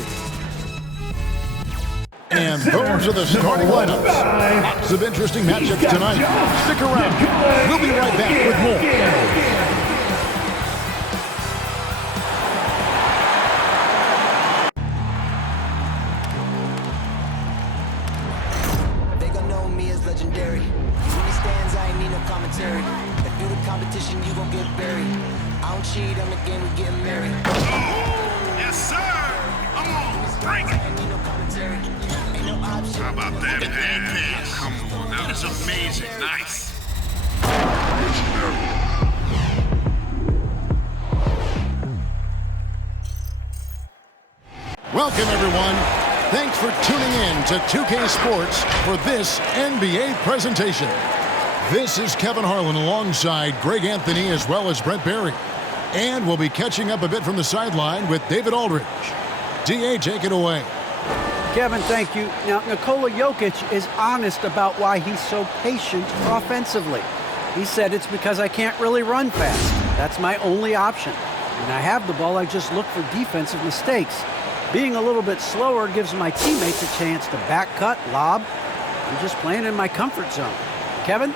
see. And those are the starting lineups. Lots of interesting matchups tonight. Stick around. We'll be right back with more. They gon' know me as legendary. When it stands, I ain't need no commentary. If you the competition, you gon' get buried. I don't cheat on the game, we getting married. Yes, sir. Come on, bring it. How about that pass? Come on, that was amazing. Nice. Welcome, everyone. Thanks for tuning in to 2K Sports for this NBA presentation. This is Kevin Harlan alongside Greg Anthony as well as Brent Barry. And we'll be catching up a bit from the sideline with David Aldridge. DA, take it away. Kevin, thank you. Now, Nikola Jokic is honest about why he's so patient offensively. He said it's because I can't really run fast. That's my only option. When I have the ball, I just look for defensive mistakes. Being a little bit slower gives my teammates a chance to back cut, lob. I'm just playing in my comfort zone. Kevin?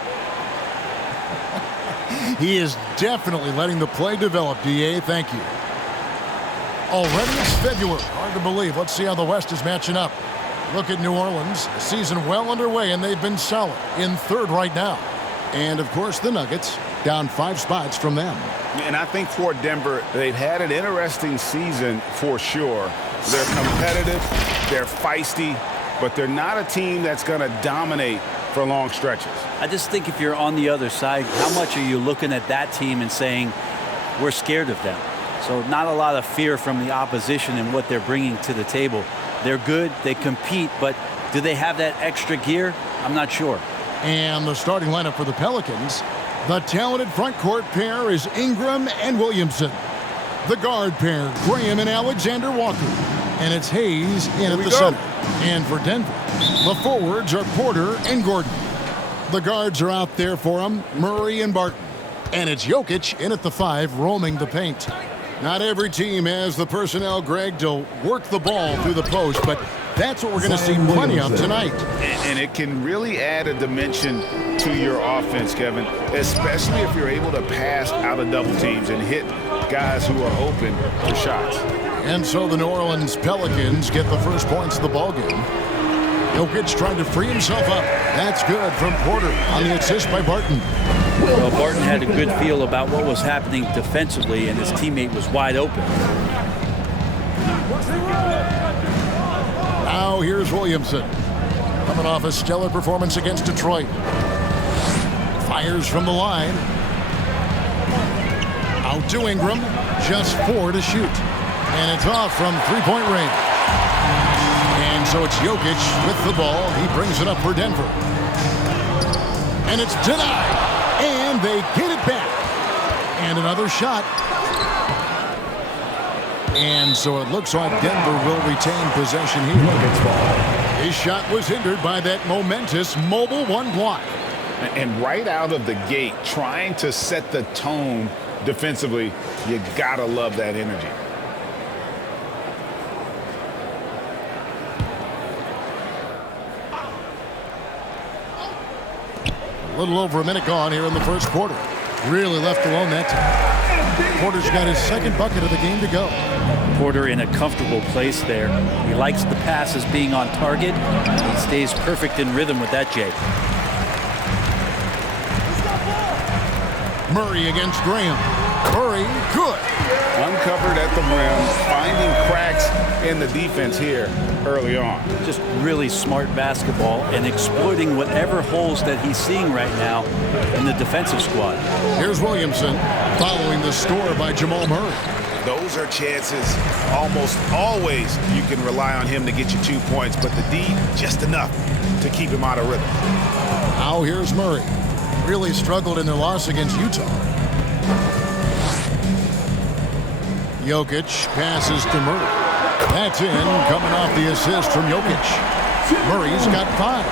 He is definitely letting the play develop, DA. Thank you. Already it's February. Hard to believe. Let's see how the West is matching up. Look at New Orleans. The season well underway, and they've been solid in third right now. And, of course, the Nuggets down 5 spots from them. And I think for Denver, they've had an interesting season for sure. They're competitive, they're feisty, but they're not a team that's going to dominate for long stretches. I just think if you're on the other side, how much are you looking at that team and saying, we're scared of them? So not a lot of fear from the opposition and what they're bringing to the table. They're good, they compete, but do they have that extra gear? I'm not sure. And the starting lineup for the Pelicans, the talented front court pair is Ingram and Williamson. The guard pair, Graham and Alexander Walker. And it's Hayes in at the center. And for Denver, the forwards are Porter and Gordon. The guards are out there for them, Murray and Barton. And it's Jokic in at the 5, roaming the paint. Not every team has the personnel, Greg, to work the ball through the post, but that's what we're going to see plenty of tonight. And it can really add a dimension to your offense, Kevin, especially if you're able to pass out of double teams and hit guys who are open for shots. And so the New Orleans Pelicans get the first points of the ballgame. Jokic trying to free himself up. That's good from Porter on the assist by Barton. Well, Barton had a good feel about what was happening defensively, and his teammate was wide open. Now here's Williamson. Coming off a stellar performance against Detroit. Fires from the line. Out to Ingram. Just 4 to shoot. And it's off from three-point range. And so it's Jokic with the ball. He brings it up for Denver. And it's denied. And they get it back. And another shot. And so it looks like Denver will retain possession here. His shot was hindered by that momentous mobile 1 block. And right out of the gate, trying to set the tone defensively, you gotta love that energy. A little over a minute gone here in the first quarter. Really left alone that time. Porter's got his second bucket of the game to go. Porter in a comfortable place there. He likes the passes being on target. He stays perfect in rhythm with that, Jay. Murray against Graham. Murray, good. Uncovered at the rim, finding cracks in the defense here early on. Just really smart basketball and exploiting whatever holes that he's seeing right now in the defensive squad. Here's Williamson following the score by Jamal Murray. Those are chances almost always you can rely on him to get you 2 points, but the D, just enough to keep him out of rhythm. Now here's Murray. Really struggled in their loss against Utah. Jokic passes to Murray. That's in, coming off the assist from Jokic. Murray's got 5.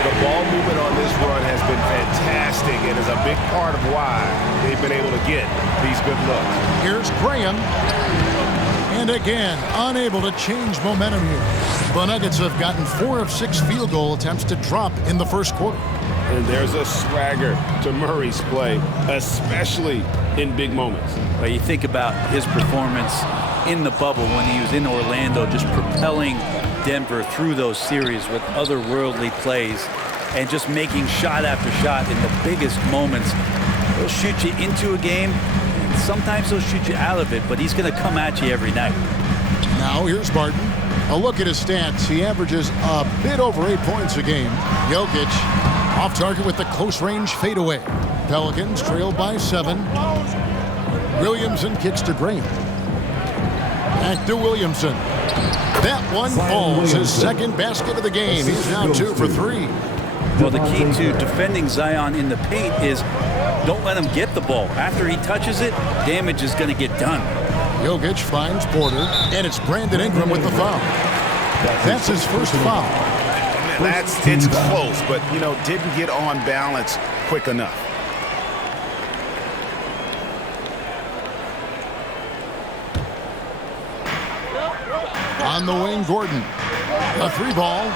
The ball movement on this run has been fantastic and is a big part of why they've been able to get these good looks. Here's Graham. And again, unable to change momentum here. The Nuggets have gotten 4 of 6 field goal attempts to drop in the first quarter. And there's a swagger to Murray's play, especially in big moments. Well, you think about his performance in the bubble when he was in Orlando, just propelling Denver through those series with otherworldly plays and just making shot after shot in the biggest moments. They'll shoot you into a game, and sometimes they'll shoot you out of it, but he's going to come at you every night. Now here's Barton. A look at his stats. He averages a bit over 8 points a game. Jokic off target with the close-range fadeaway. Pelicans trailed by 7. Williamson kicks to Graham. Back to Williamson. That one falls. His second basket of the game. He's now 2 for 3. Well, the key to defending Zion in the paint is don't let him get the ball. After he touches it, damage is going to get done. Jokic finds Porter, and it's Brandon Ingram with the foul. That's his first foul. It's close, but, didn't get on balance quick enough. On the wing, Gordon. A 3-ball.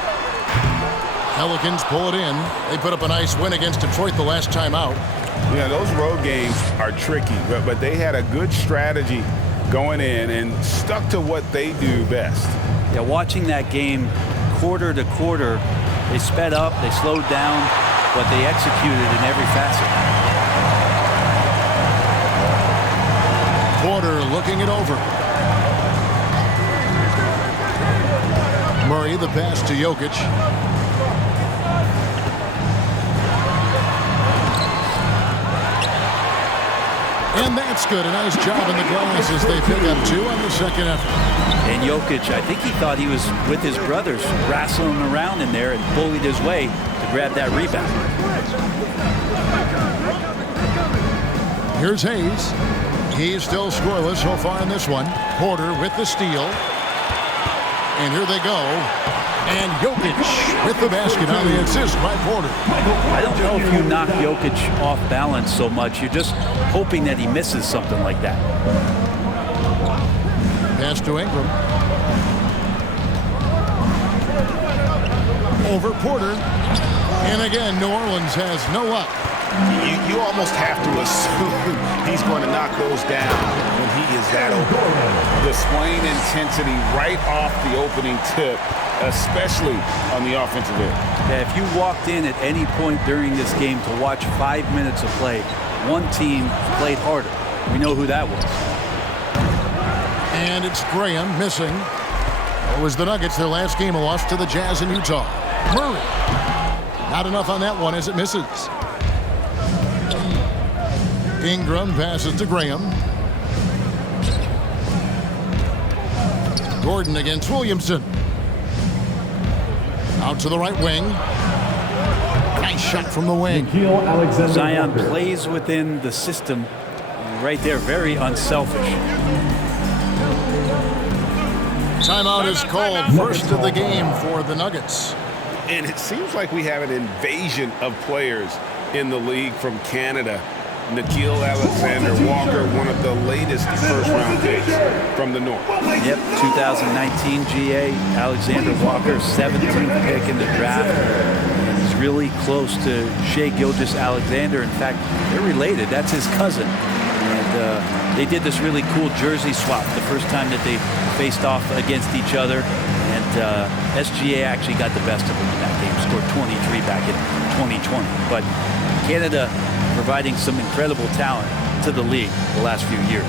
Pelicans pull it in. They put up a nice win against Detroit the last time out. Yeah, those road games are tricky, but they had a good strategy going in and stuck to what they do best. Yeah, watching that game quarter to quarter, they sped up, they slowed down, but they executed in every facet. Porter looking it over. Murray, the pass to Jokic. And that's good. A nice job in the glass as they pick up 2 on the second effort. And Jokic, I think he thought he was with his brothers, wrestling around in there and bullied his way to grab that rebound. Here's Hayes. He's still scoreless so far in this one. Porter with the steal. And here they go. And Jokic with the basket on the assist by Porter. I don't know if you knock Jokic off balance so much. You're just hoping that he misses something like that. Pass to Ingram. Over Porter. And again, New Orleans has no luck. You almost have to assume he's going to knock those down when he is that open. Displaying intensity right off the opening tip, especially on the offensive end. Yeah, if you walked in at any point during this game to watch 5 minutes of play, one team played harder. We know who that was. And it's Graham missing. It was the Nuggets, their last game, a loss to the Jazz in Utah. Murray. Not enough on that one as it misses. Ingram passes to Graham. Gordon against Williamson. Out to the right wing. Nice shot from the wing. Zion plays within the system. Right there, very unselfish. Timeout is called. First of the game for the Nuggets. And it seems like we have an invasion of players in the league from Canada. Nickeil Alexander-Walker, one of the latest first-round picks from the North. Yep, 2019 GA, Alexander-Walker, 17th pick in the draft. And he's really close to Shai Gilgeous-Alexander. In fact, they're related. That's his cousin. And they did this really cool jersey swap the first time that they faced off against each other. And SGA actually got the best of him in that game, scored 23 back in 2020. But Canada providing some incredible talent to the league the last few years.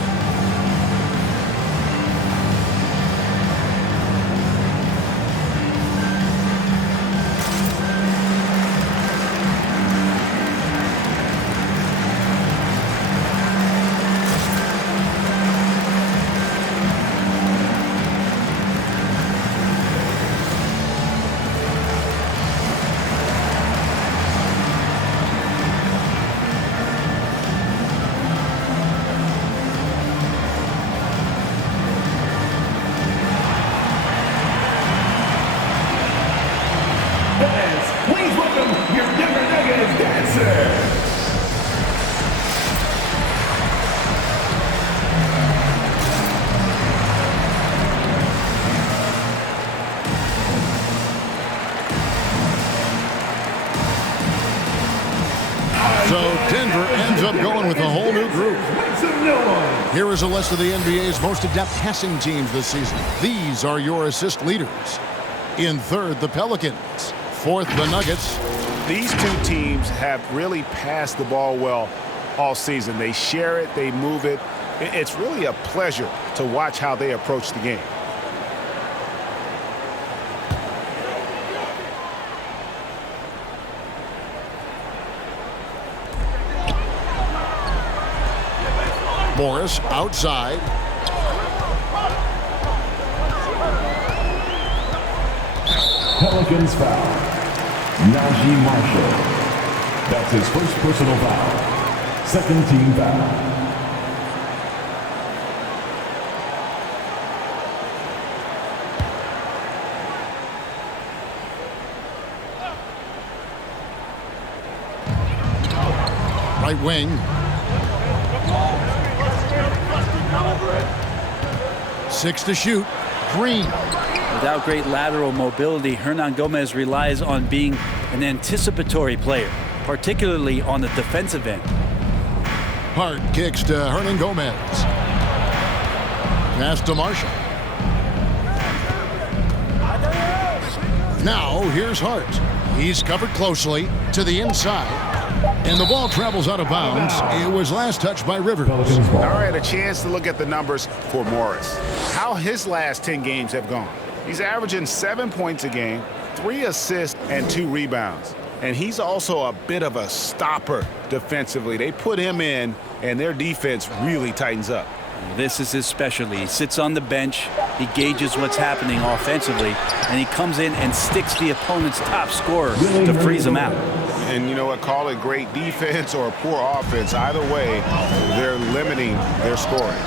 Denver ends up going with a whole new group. Here is a list of the NBA's most adept passing teams this season. These are your assist leaders. In third, the Pelicans. Fourth, the Nuggets. These two teams have really passed the ball well all season. They share it, they move it. It's really a pleasure to watch how they approach the game. Morris outside. Pelicans foul. Najee Marshall. That's his first personal foul. Second team foul. Right wing. Six to shoot. Green. Without great lateral mobility, Hernan Gomez relies on being an anticipatory player, particularly on the defensive end. Hart kicks to Hernan Gomez. Pass to Marshall. Now here's Hart. He's covered closely to the inside. And the ball travels out of bounds. It was last touched by Rivers. All right, a chance to look at the numbers for Morris. How his last 10 games have gone. He's averaging 7 points a game, 3 assists, and 2 rebounds. And he's also a bit of a stopper defensively. They put him in, and their defense really tightens up. This is his specialty. He sits on the bench, he gauges what's happening offensively, and he comes in and sticks the opponent's top scorer to freeze him out. And you know what, call it great defense or poor offense. Either way, they're limiting their scoring.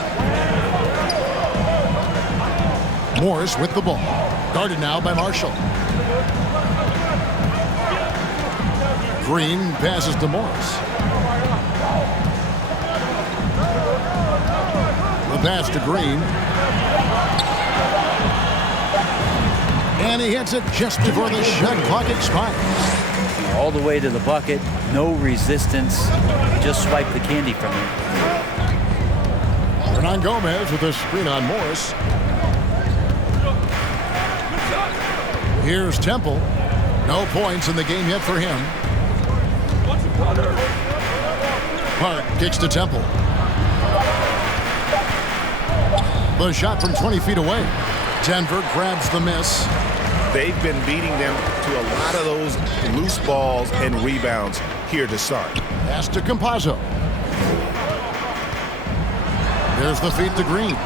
Morris with the ball. Guarded now by Marshall. Green passes to Morris. The pass to Green. And he hits it just before the shot clock expires. All the way to the bucket, no resistance, just swipe the candy from him. Hernan Gomez with a screen on Morris. Here's Temple. No points in the game yet for him. Hart kicks to Temple. The shot from 20 feet away. Denver grabs the miss. They've been beating them to a lot of those loose balls and rebounds here to start. Pass to Campazzo. There's the feed to Green.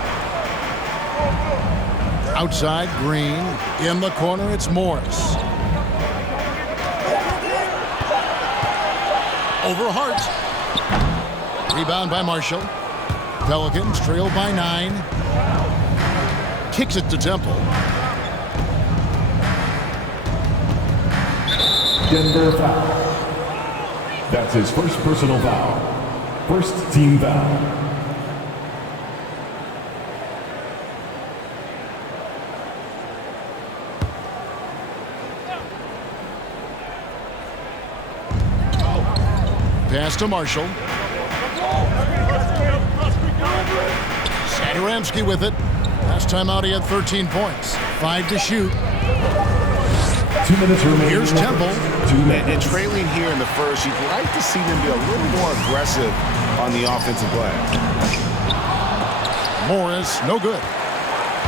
Outside, Green. In the corner, it's Morris. Over Hart. Rebound by Marshall. Pelicans trail by 9. Kicks it to Temple. Denver foul. That's his first personal foul. First team foul. Pass to Marshall. Satoransky with it. Last time out he had 13 points. 5 to shoot. 2 minutes remaining. Here's Temple. And trailing here in the first, you'd like to see them be a little more aggressive on the offensive glass. Morris, no good.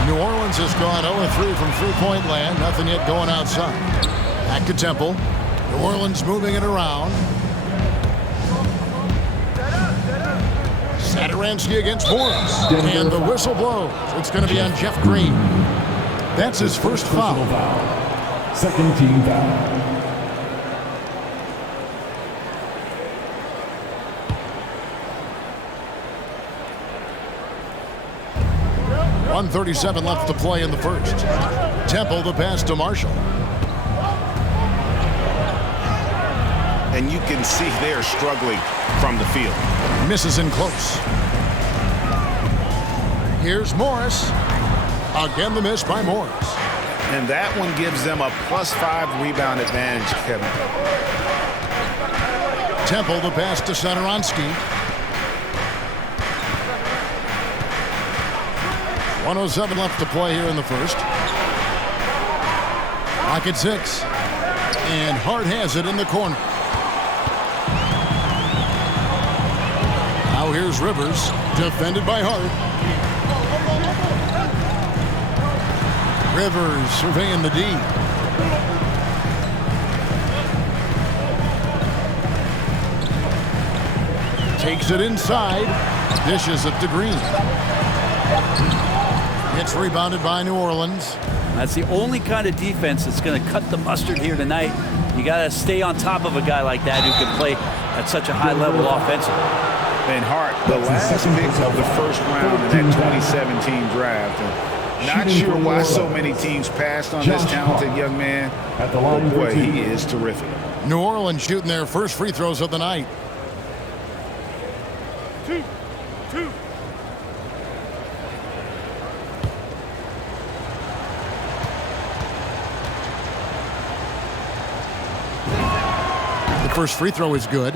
New Orleans has gone 0-3 from three-point land. Nothing yet going outside. Back to Temple. New Orleans moving it around. Satoransky against Morris. And the whistle blows. It's going to be on Jeff Green. That's his first foul. Second team foul. .137 left to play in the first. Temple the pass to Marshall. And you can see they're struggling from the field. Misses in close. Here's Morris. Again the miss by Morris. And that one gives them a +5 rebound advantage, Kevin. Temple the pass to Satoransky. 1:07 left to play here in the first. Lock at 6. And Hart has it in the corner. Now here's Rivers, defended by Hart. Rivers surveying the D. Takes it inside. Dishes it to Green. It's rebounded by New Orleans. That's the only kind of defense that's going to cut the mustard here tonight. You got to stay on top of a guy like that who can play at such a high level offensively. And Hart, the last pick of the first round in that 2017 draft. Not sure why so many teams passed on this talented young man. But boy, he is terrific. New Orleans shooting their first free throws of the night. The first free throw is good.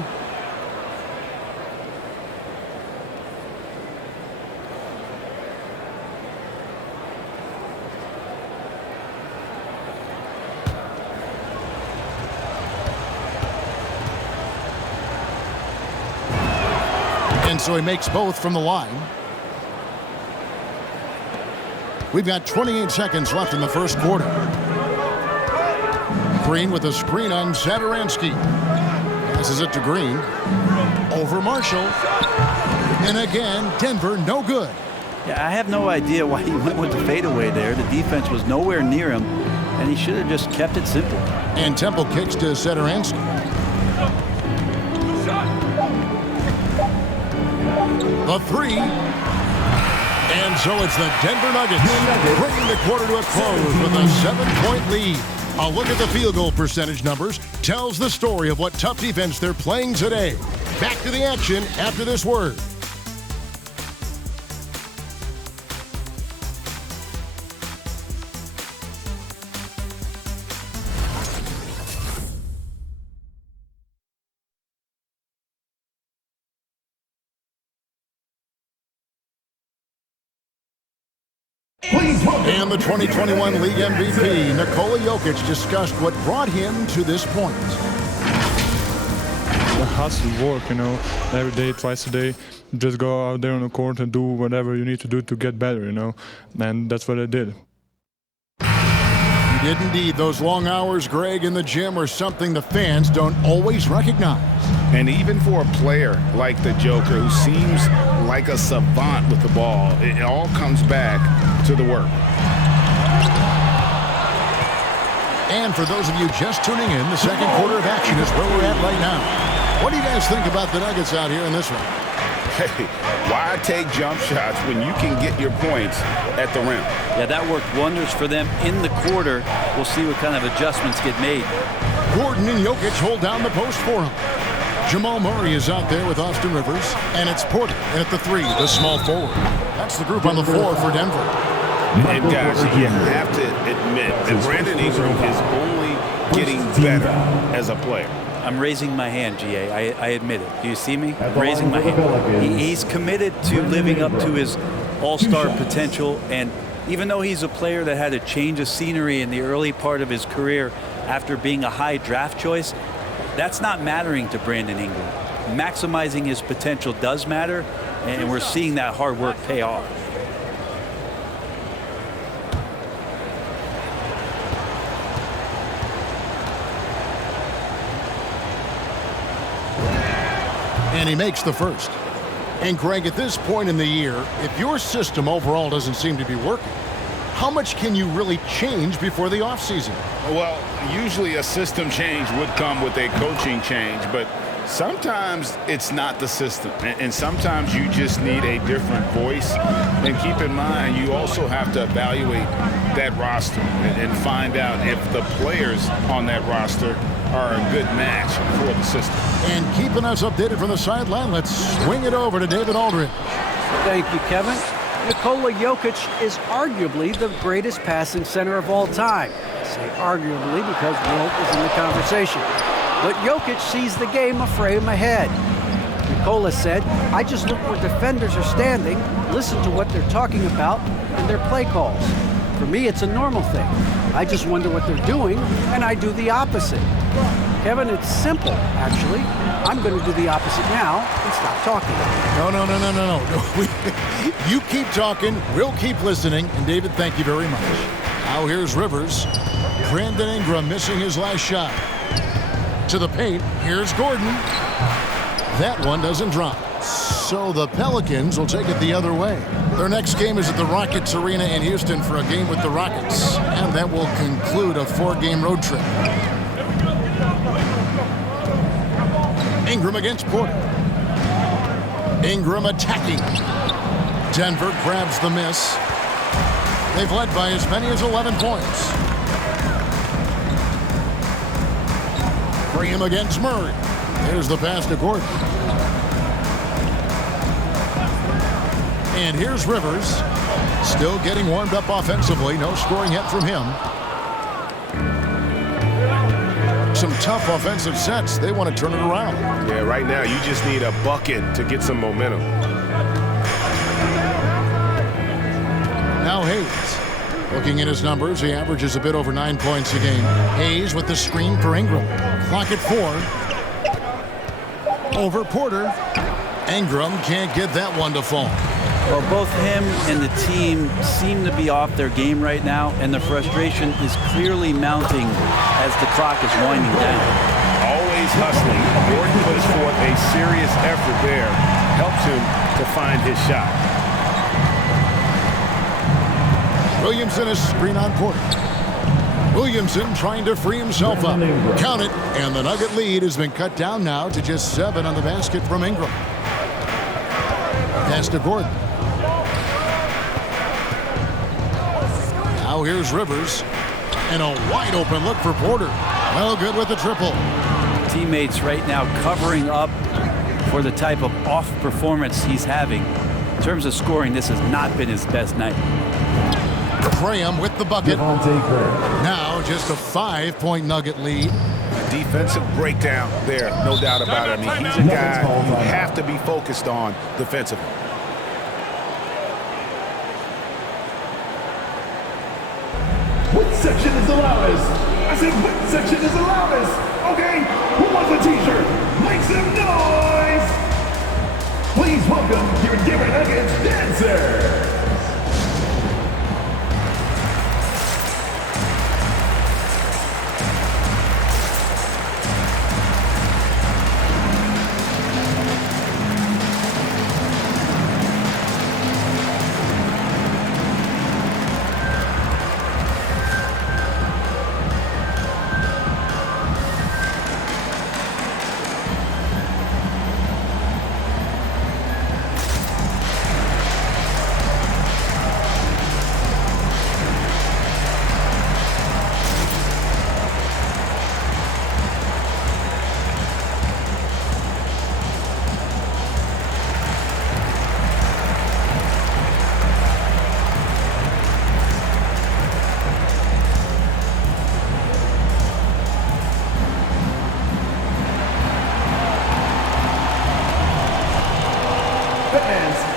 And so he makes both from the line. We've got 28 seconds left in the first quarter. Green with a screen on Satoransky. Passes it to Green. Over Marshall. And again, Denver no good. Yeah, I have no idea why he went with the fadeaway there. The defense was nowhere near him, and he should have just kept it simple. And Temple kicks to Satoransky. The three. And so it's the Denver Nuggets bringing the quarter to a close with a 7-point lead. A look at the field goal percentage numbers tells the story of what tough defense they're playing today. Back to the action after this word. And the 2021 League MVP, Nikola Jokic, discussed what brought him to this point. The hustle work, every day, twice a day. Just go out there on the court and do whatever you need to do to get better, and that's what I did. You did indeed. Those long hours, Greg, in the gym are something the fans don't always recognize. And even for a player like the Joker, who seems like a savant with the ball, it all comes back to the work. And for those of you just tuning in, the second quarter of action is where we're at right now. What do you guys think about the Nuggets out here in this one? Hey, why take jump shots when you can get your points at the rim? Yeah, that worked wonders for them in the quarter. We'll see what kind of adjustments get made. Gordon and Jokic hold down the post for him. Jamal Murray is out there with Austin Rivers, and it's Porter in at the three, the small forward. That's the group on the floor for Denver. And guys, you have to admit that Brandon Ingram is only getting better as a player. I'm raising my hand, GA. I admit it. Do you see me? I'm raising my hand. He's committed to living up to his all-star potential, and even though he's a player that had a change of scenery in the early part of his career after being a high draft choice, that's not mattering to Brandon Ingram. Maximizing his potential does matter, and we're seeing that hard work pay off. And he makes the first. And Greg, at this point in the year, if your system overall doesn't seem to be working, how much can you really change before the offseason? Well, usually a system change would come with a coaching change, but sometimes it's not the system, and sometimes you just need a different voice. And keep in mind, you also have to evaluate that roster and find out if the players on that roster are a good match for the system. And keeping us updated from the sideline, let's swing it over to David Aldridge. Thank you, Kevin. Nikola Jokic is arguably the greatest passing center of all time. I say arguably because Wilt is in the conversation. But Jokic sees the game a frame ahead. Nikola said, I just look where defenders are standing, listen to what they're talking about, and their play calls. For me, it's a normal thing. I just wonder what they're doing, and I do the opposite. Kevin, it's simple, actually. I'm going to do the opposite now and stop talking. No. You keep talking, we'll keep listening. And David, thank you very much. Now here's Rivers. Brandon Ingram missing his last shot. To the paint, here's Gordon. That one doesn't drop. So the Pelicans will take it the other way. Their next game is at the Rockets Arena in Houston for a game with the Rockets. And that will conclude a 4-game road trip. Ingram against Porter. Ingram attacking. Denver grabs the miss. They've led by as many as 11 points. Kareem against Murray. There's the pass to Gordon. And here's Rivers. Still getting warmed up offensively. No scoring yet from him. Some tough offensive sets. They want to turn it around. Yeah, right now you just need a bucket to get some momentum. Now Hayes. Looking at his numbers, he averages a bit over 9 points a game. Hayes with the screen for Ingram. Clock at 4. Over Porter. Ingram can't get that one to fall. Well, both him and the team seem to be off their game right now, and the frustration is clearly mounting as the clock is winding down. Always hustling. Gordon puts forth a serious effort there. Helps him to find his shot. Williamson is screen on Porter. Williamson trying to free himself up. Count it, and the Nugget lead has been cut down now to just 7 on the basket from Ingram. Pass to Gordon. Now here's Rivers. And a wide open look for Porter. Well, good with the triple. Teammates right now covering up for the type of off performance he's having. In terms of scoring, this has not been his best night. Graham with the bucket. Now just a 5-point Nugget lead. Defensive breakdown there, no doubt about it. I mean, he's a guy you have to be focused on defensively. What section is the loudest? I said, what section is the loudest? Okay, who wants a t-shirt? Make some noise! Please welcome your Denver Nuggets dancer!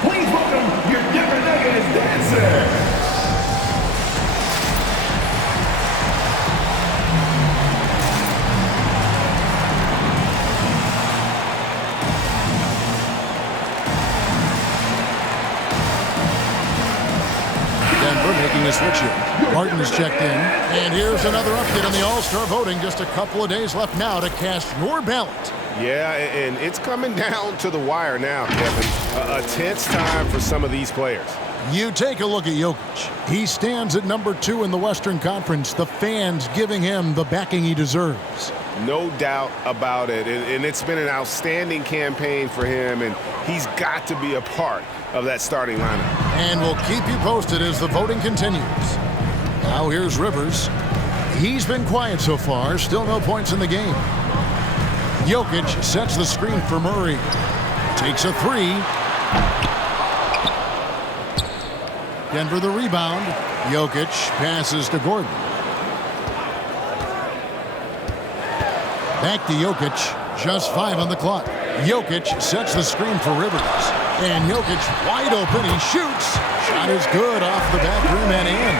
Please welcome your Denver Nuggets dancer! Denver making a switch here. Martin is checked in. And here's another update on the All-Star voting. Just a couple of days left now to cast your ballot. Yeah, and it's coming down to the wire now, Kevin. A tense time for some of these players. You take a look at Jokic. He stands at number 2 in the Western Conference. The fans giving him the backing he deserves. No doubt about it. And it's been an outstanding campaign for him, and he's got to be a part of that starting lineup. And we'll keep you posted as the voting continues. Now here's Rivers. He's been quiet so far. Still no points in the game. Jokic sets the screen for Murray. Takes a 3. Denver the rebound. Jokic passes to Gordon. Back to Jokic. Just 5 on the clock. Jokic sets the screen for Rivers. And Jokic wide open. He shoots. Shot is good off the back rim and in.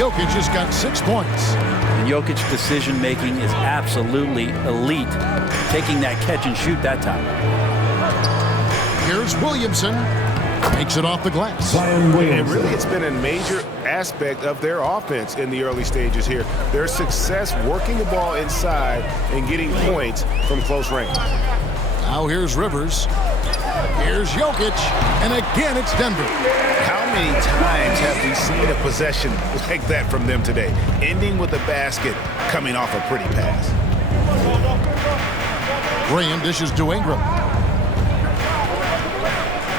Jokic has got 6 points. And Jokic's decision-making is absolutely elite. Taking that catch and shoot that time. Here's Williamson. Makes it off the glass. And really, it's been a major aspect of their offense in the early stages here. Their success working the ball inside and getting points from close range. Now here's Rivers. Here's Jokic. And again, it's Denver. How many times have we seen a possession like that from them today? Ending with a basket, coming off a pretty pass. Graham dishes to Ingram.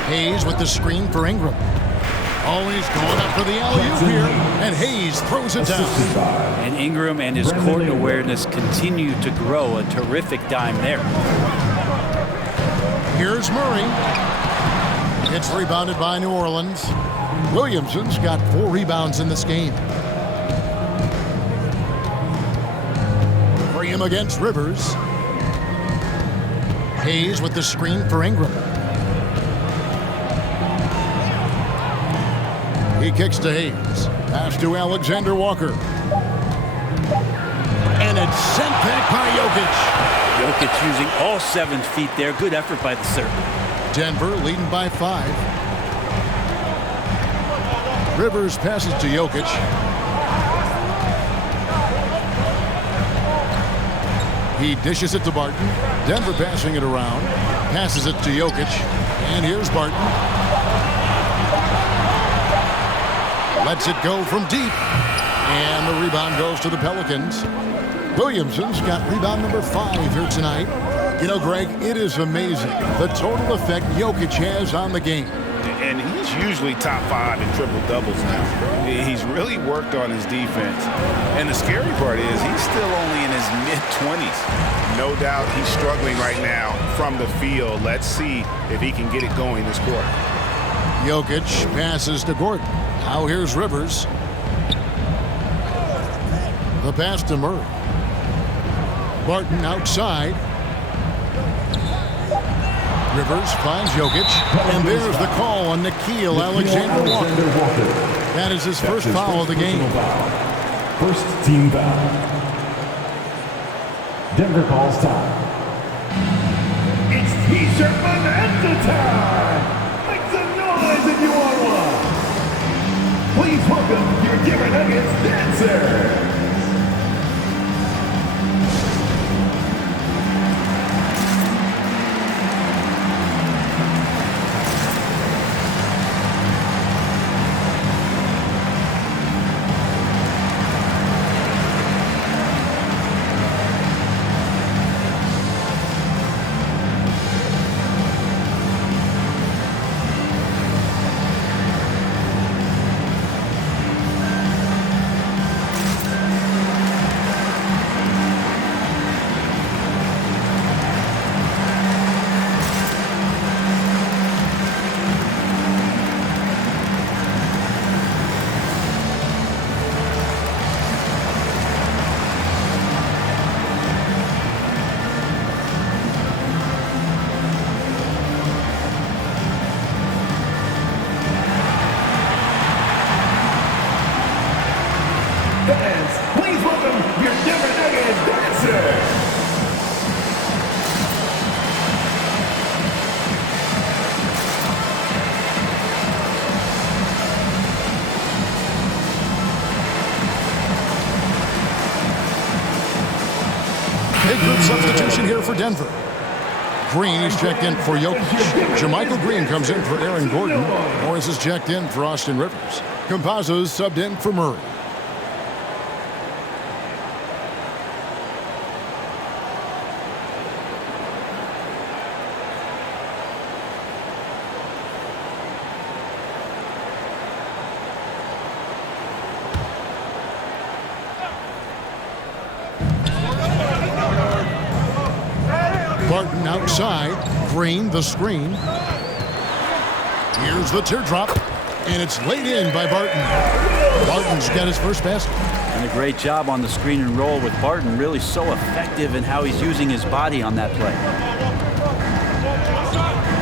Hayes with the screen for Ingram. Always going up for the alley-oop here, and Hayes throws it down. And Ingram and his court awareness continue to grow. A terrific dime there. Here's Murray. It's rebounded by New Orleans. Williamson's got 4 rebounds in this game. Graham against Rivers. Hayes with the screen for Ingram. He kicks to Hayes. Pass to Alexander Walker. And it's sent back by Jokic. Jokic using all 7 feet there. Good effort by the Serb. Denver leading by 5. Rivers passes to Jokic. He dishes it to Barton. Denver passing it around. Passes it to Jokic. And here's Barton. Lets it go from deep. And the rebound goes to the Pelicans. Williamson's got rebound number 5 here tonight. You know, Greg, it is amazing the total effect Jokic has on the game. And he's usually top 5 in triple-doubles now. He's really worked on his defense. And the scary part is he's still only in his mid-20s. No doubt he's struggling right now from the field. Let's see if he can get it going this quarter. Jokic passes to Gordon. Now here's Rivers. The pass to Murray. Barton outside. Rivers finds Jokic. And there's the call on Nickeil Alexander-Walker. That is his first foul of the game. First team foul. Denver calls time. It's T-shirt bonanza time. Make some noise if you want one. Please welcome your Denver Nuggets dancers. Please welcome your Denver Nuggets dancers. Big group substitution here for Denver. Green is checked in for Jokic. Jermichael Green comes in for Aaron Gordon. Morris is checked in for Austin Rivers. Campazzo's subbed in for Murray. Barton outside. Green the screen. Here's the teardrop. And it's laid in by Barton. Barton's got his first basket. And a great job on the screen and roll with Barton. Really so effective in how he's using his body on that play.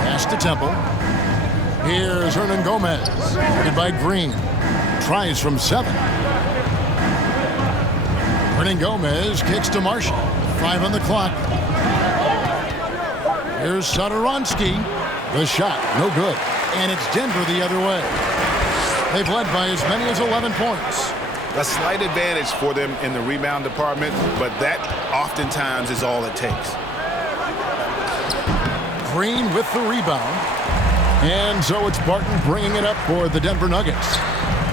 Pass to Temple. Here's Hernan Gomez. Guarded by Green. Tries from 7. Hernan Gomez kicks to Marshall. 5 on the clock. Here's Satoransky. The shot, no good. And it's Denver the other way. They've led by as many as 11 points. A slight advantage for them in the rebound department, but that oftentimes is all it takes. Green with the rebound. And so it's Barton bringing it up for the Denver Nuggets.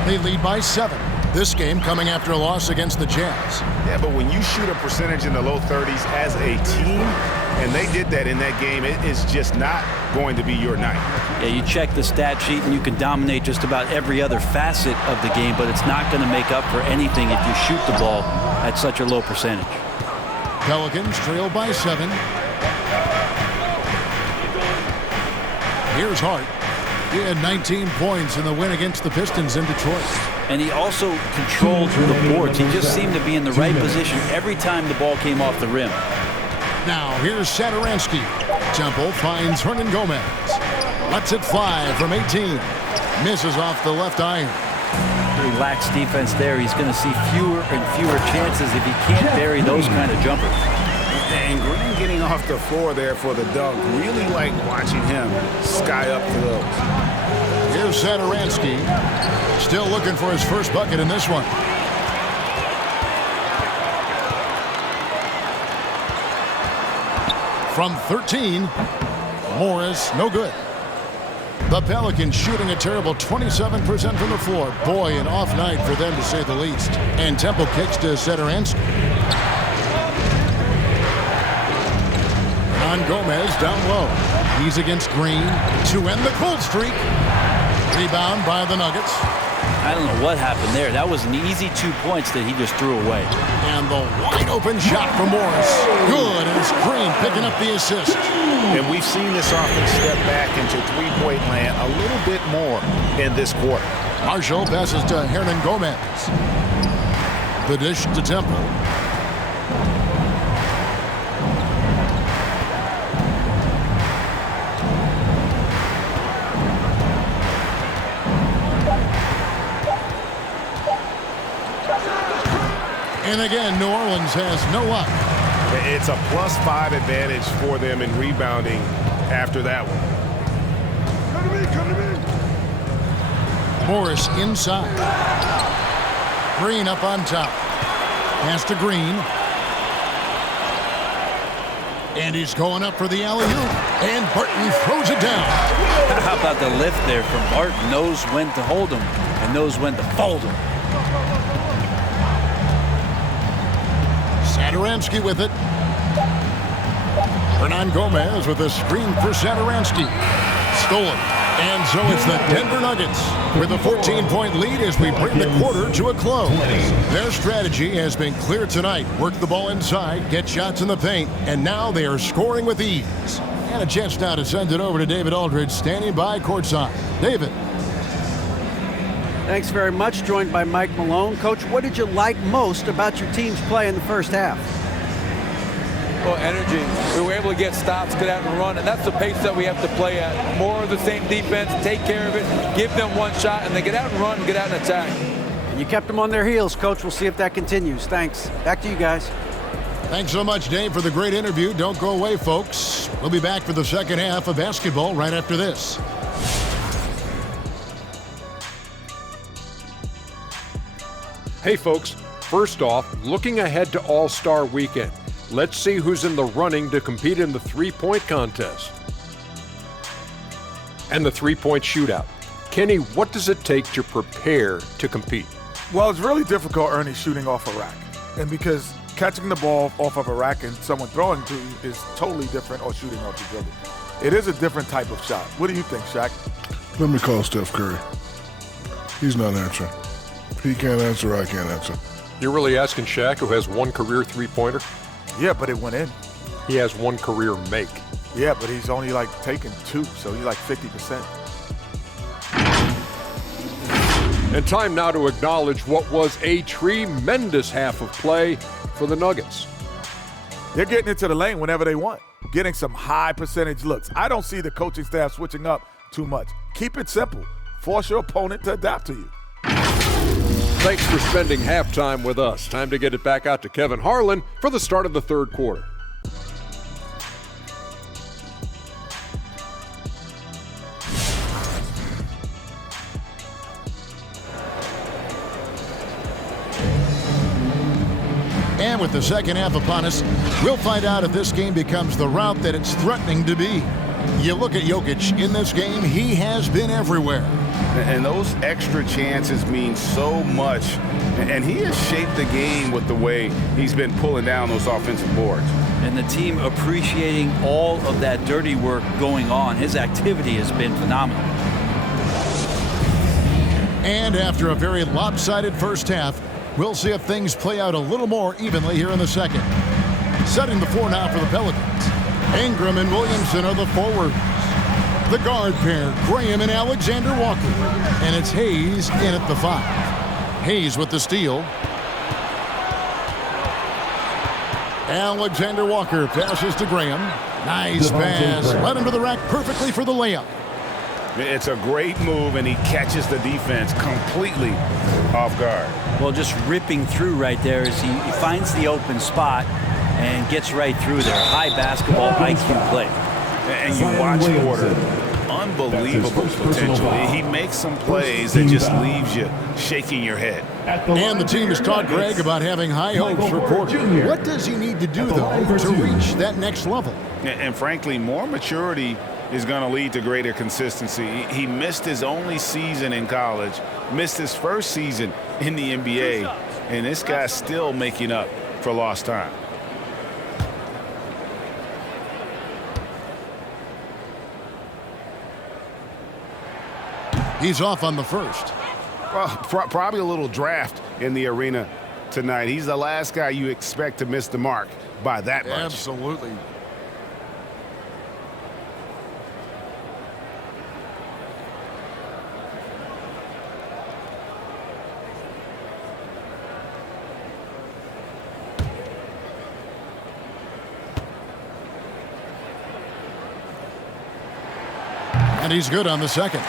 They lead by 7. This game coming after a loss against the Jazz. Yeah, but when you shoot a percentage in the low 30s as a team, and they did that in that game, it is just not going to be your night. Yeah, you check the stat sheet and you can dominate just about every other facet of the game, but it's not going to make up for anything if you shoot the ball at such a low percentage. Pelicans trail by 7. Here's Hart. He had 19 points in the win against the Pistons in Detroit. And he also controlled the boards. He just seemed to be in the right position every time the ball came off the rim. Now here's Satoransky. Temple finds Hernan Gomez. Lets it fly from 18. Misses off the left iron. Relaxed defense there. He's going to see fewer and fewer chances if he can't bury those kind of jumpers. And Green getting off the floor there for the dunk. Really like watching him sky up for those. Here's Satoransky. Still looking for his first bucket in this one. From 13, Morris, no good. The Pelicans shooting a terrible 27% from the floor. Boy, an off night for them to say the least. And Temple kicks to Satoransky. On Gomez down low. He's against Green to end the cold streak. Rebound by the Nuggets. I don't know what happened there. That was an easy 2 points that he just threw away. And the wide open shot from Morris. Good, and it's Green picking up the assist. And we've seen this offense step back into three-point land a little bit more in this quarter. Marshall passes to Hernan Gomez. The dish to Temple. And again, New Orleans has no luck. It's a +5 advantage for them in rebounding after that one. Come to me. Morris inside. Green up on top. Pass to Green. And he's going up for the alley-oop. And Barton throws it down. How about the lift there from Barton? Knows when to hold him and knows when to fold him. Satoransky with it. Hernan Gomez with a screen for Satoransky. Stolen. And so it's the Denver Nuggets with a 14-point lead as we bring the quarter to a close. Their strategy has been clear tonight. Work the ball inside, get shots in the paint, and now they are scoring with ease. And a chance now to send it over to David Aldridge, standing by courtside. David. Thanks very much. Joined by Mike Malone. Coach, what did you like most about your team's play in the first half? Well, energy. We were able to get stops, get out and run, and that's the pace that we have to play at. More of the same defense, take care of it, give them one shot, and then get out and run, get out and attack. And you kept them on their heels, Coach. We'll see if that continues. Thanks. Back to you guys. Thanks so much, Dave, for the great interview. Don't go away, folks. We'll be back for the second half of basketball right after this. Hey folks, first off, looking ahead to All-Star Weekend, let's see who's in the running to compete in the three-point contest and the three-point shootout. Kenny, what does it take to prepare to compete? Well, it's really difficult, Ernie, shooting off a rack. And because catching the ball off of a rack and someone throwing to you is totally different or shooting off the dribble. It is a different type of shot. What do you think, Shaq? Let me call Steph Curry. He's not answering. He can't answer, I can't answer. You're really asking Shaq, who has one career three-pointer? Yeah, but it went in. He has one career make. Yeah, but he's only taking 2, so he's 50%. And time now to acknowledge what was a tremendous half of play for the Nuggets. They're getting into the lane whenever they want, getting some high percentage looks. I don't see the coaching staff switching up too much. Keep it simple. Force your opponent to adapt to you. Thanks for spending halftime with us. Time to get it back out to Kevin Harlan for the start of the third quarter. And with the second half upon us, we'll find out if this game becomes the route that it's threatening to be. You look at Jokic in this game, he has been everywhere. And those extra chances mean so much. And he has shaped the game with the way he's been pulling down those offensive boards. And the team appreciating all of that dirty work going on. His activity has been phenomenal. And after a very lopsided first half, we'll see if things play out a little more evenly here in the second. Setting the floor now for the Pelicans. Ingram and Williamson are the forwards. The guard pair, Graham and Alexander Walker. And it's Hayes in at the 5. Hayes with the steal. Alexander Walker passes to Graham. Nice pass. Led him to the rack perfectly for the layup. It's a great move, and he catches the defense completely off guard. Well, just ripping through right there as he finds the open spot and gets right through there. High basketball IQ play. And you watch Porter. Unbelievable potential. He makes some plays that just leaves you shaking your head. And the team has talked Greg about having high hopes for Porter. What does he need to do, though, to reach that next level? And frankly, more maturity is going to lead to greater consistency. He missed his only season in college, missed his first season in the NBA, and this guy's still making up for lost time. He's off on the first. Well, probably a little draft in the arena tonight. He's the last guy you expect to miss the mark by that much. Absolutely. And he's good on the second.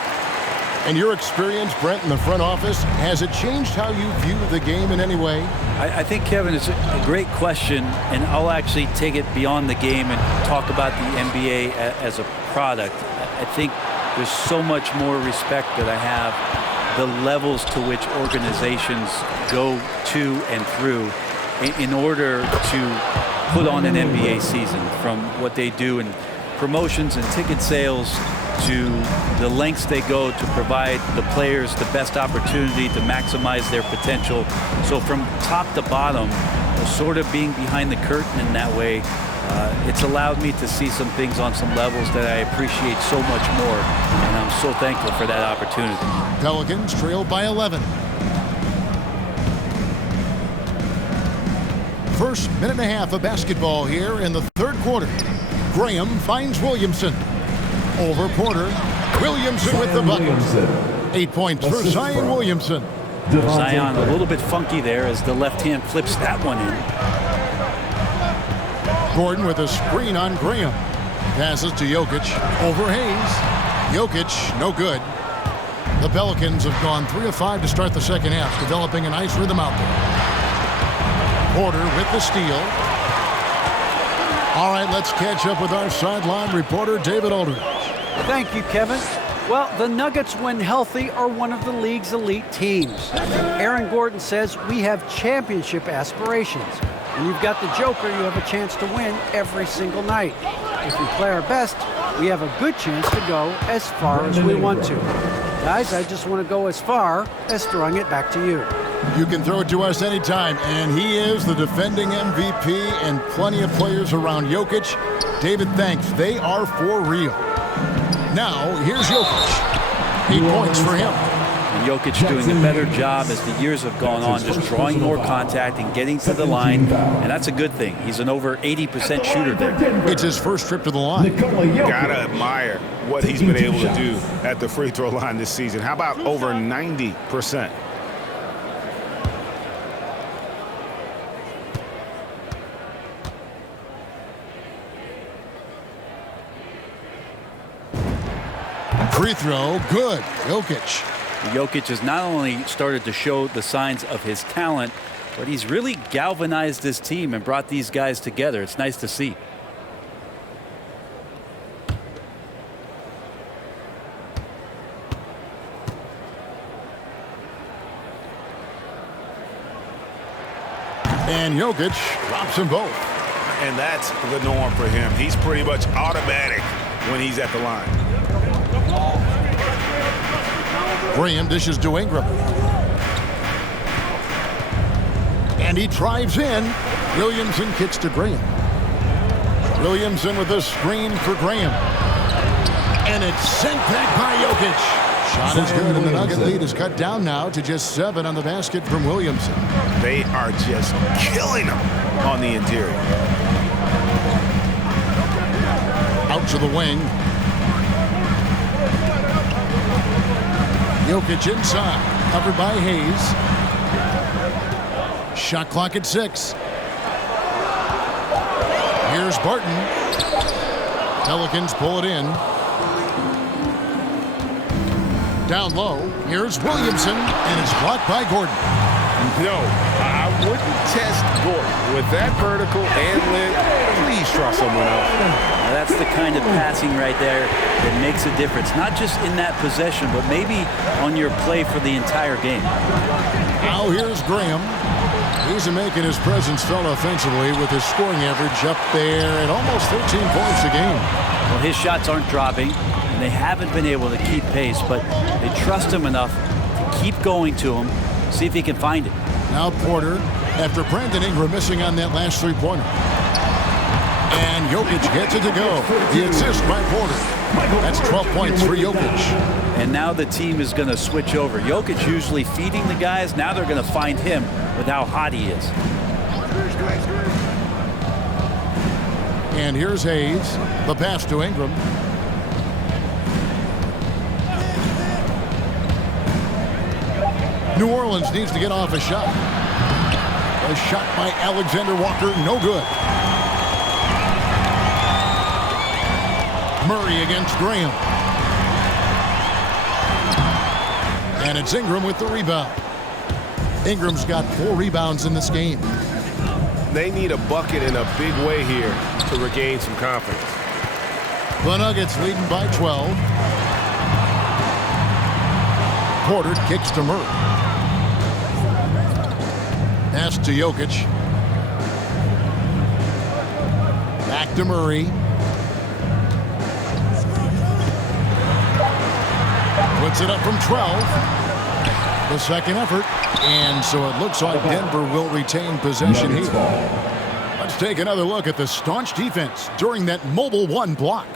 And your experience, Brent, in the front office, has it changed how you view the game in any way? I think, Kevin, it's a great question, and I'll actually take it beyond the game and talk about the NBA as a product. I think there's so much more respect that I have, the levels to which organizations go to and through in order to put on an NBA season, from what they do in promotions and ticket sales to the lengths they go to provide the players the best opportunity to maximize their potential. So from top to bottom, sort of being behind the curtain in that way, it's allowed me to see some things on some levels that I appreciate so much more, and I'm so thankful for that opportunity. Pelicans trail by 11. First minute and a half of basketball here in the third quarter. Graham finds Williamson. Over Porter. Williamson with the bucket. 8 points for Zion Williamson. Zion a little bit funky there as the left hand flips that one in. Gordon with a screen on Graham. Passes to Jokic. Over Hayes. Jokic, no good. The Pelicans have gone 3 of 5 to start the second half, developing a nice rhythm out there. Porter with the steal. All right, let's catch up with our sideline reporter, David Aldridge. Thank you, Kevin. Well, the Nuggets, when healthy, are one of the league's elite teams. Aaron Gordon says we have championship aspirations. When you've got the Joker, you have a chance to win every single night. If we play our best, we have a good chance to go as far as we want to. Guys, I just want to go as far as throwing it back to you. You can throw it to us anytime, and he is the defending MVP and plenty of players around Jokic. David, thanks. They are for real. Now, here's Jokic. 8 points for him. And Jokic doing a better job as the years have gone on, just drawing more contact and getting to the line. And that's a good thing. He's an over 80% shooter there. It's his first trip to the line. Gotta admire what he's been able to do at the free throw line this season. How about over 90%? Free throw, good. Jokic. Jokic has not only started to show the signs of his talent, but he's really galvanized this team and brought these guys together. It's nice to see. And Jokic drops them both. And that's the norm for him. He's pretty much automatic when he's at the line. Graham dishes to Ingram. And he drives in. Williamson kicks to Graham. Williamson with a screen for Graham. And it's sent back by Jokic. Shot is good, and the Nugget lead is cut down now to just 7 on the basket from Williamson. They are just killing him on the interior. Out to the wing. Jokic inside, covered by Hayes. Shot clock at 6. Here's Barton. Pelicans pull it in. Down low, here's Williamson, and it's blocked by Gordon. No, I wouldn't test Gordon. With that vertical and lid, please try someone else. Now that's the kind of passing right there that makes a difference. Not just in that possession, but maybe on your play for the entire game. Now here's Graham. He's making his presence felt offensively with his scoring average up there at almost 13 points a game. Well, his shots aren't dropping. They haven't been able to keep pace, but they trust him enough to keep going to him, see if he can find it. Now Porter, after Brandon Ingram missing on that last three-pointer. And Jokic gets it to go. The assist by Porter. That's 12 points for Jokic. And now the team is going to switch over. Jokic usually feeding the guys. Now they're going to find him with how hot he is. And here's Hayes. The pass to Ingram. New Orleans needs to get off a shot. A shot by Alexander Walker, no good. Murray against Graham. And it's Ingram with the rebound. Ingram's got 4 rebounds in this game. They need a bucket in a big way here to regain some confidence. The Nuggets leading by 12. Porter kicks to Murray. Pass to Jokic. Back to Murray. Puts it up from 12. The second effort. And so it looks like Denver will retain possession here. Let's take another look at the staunch defense during that mobile 1 block.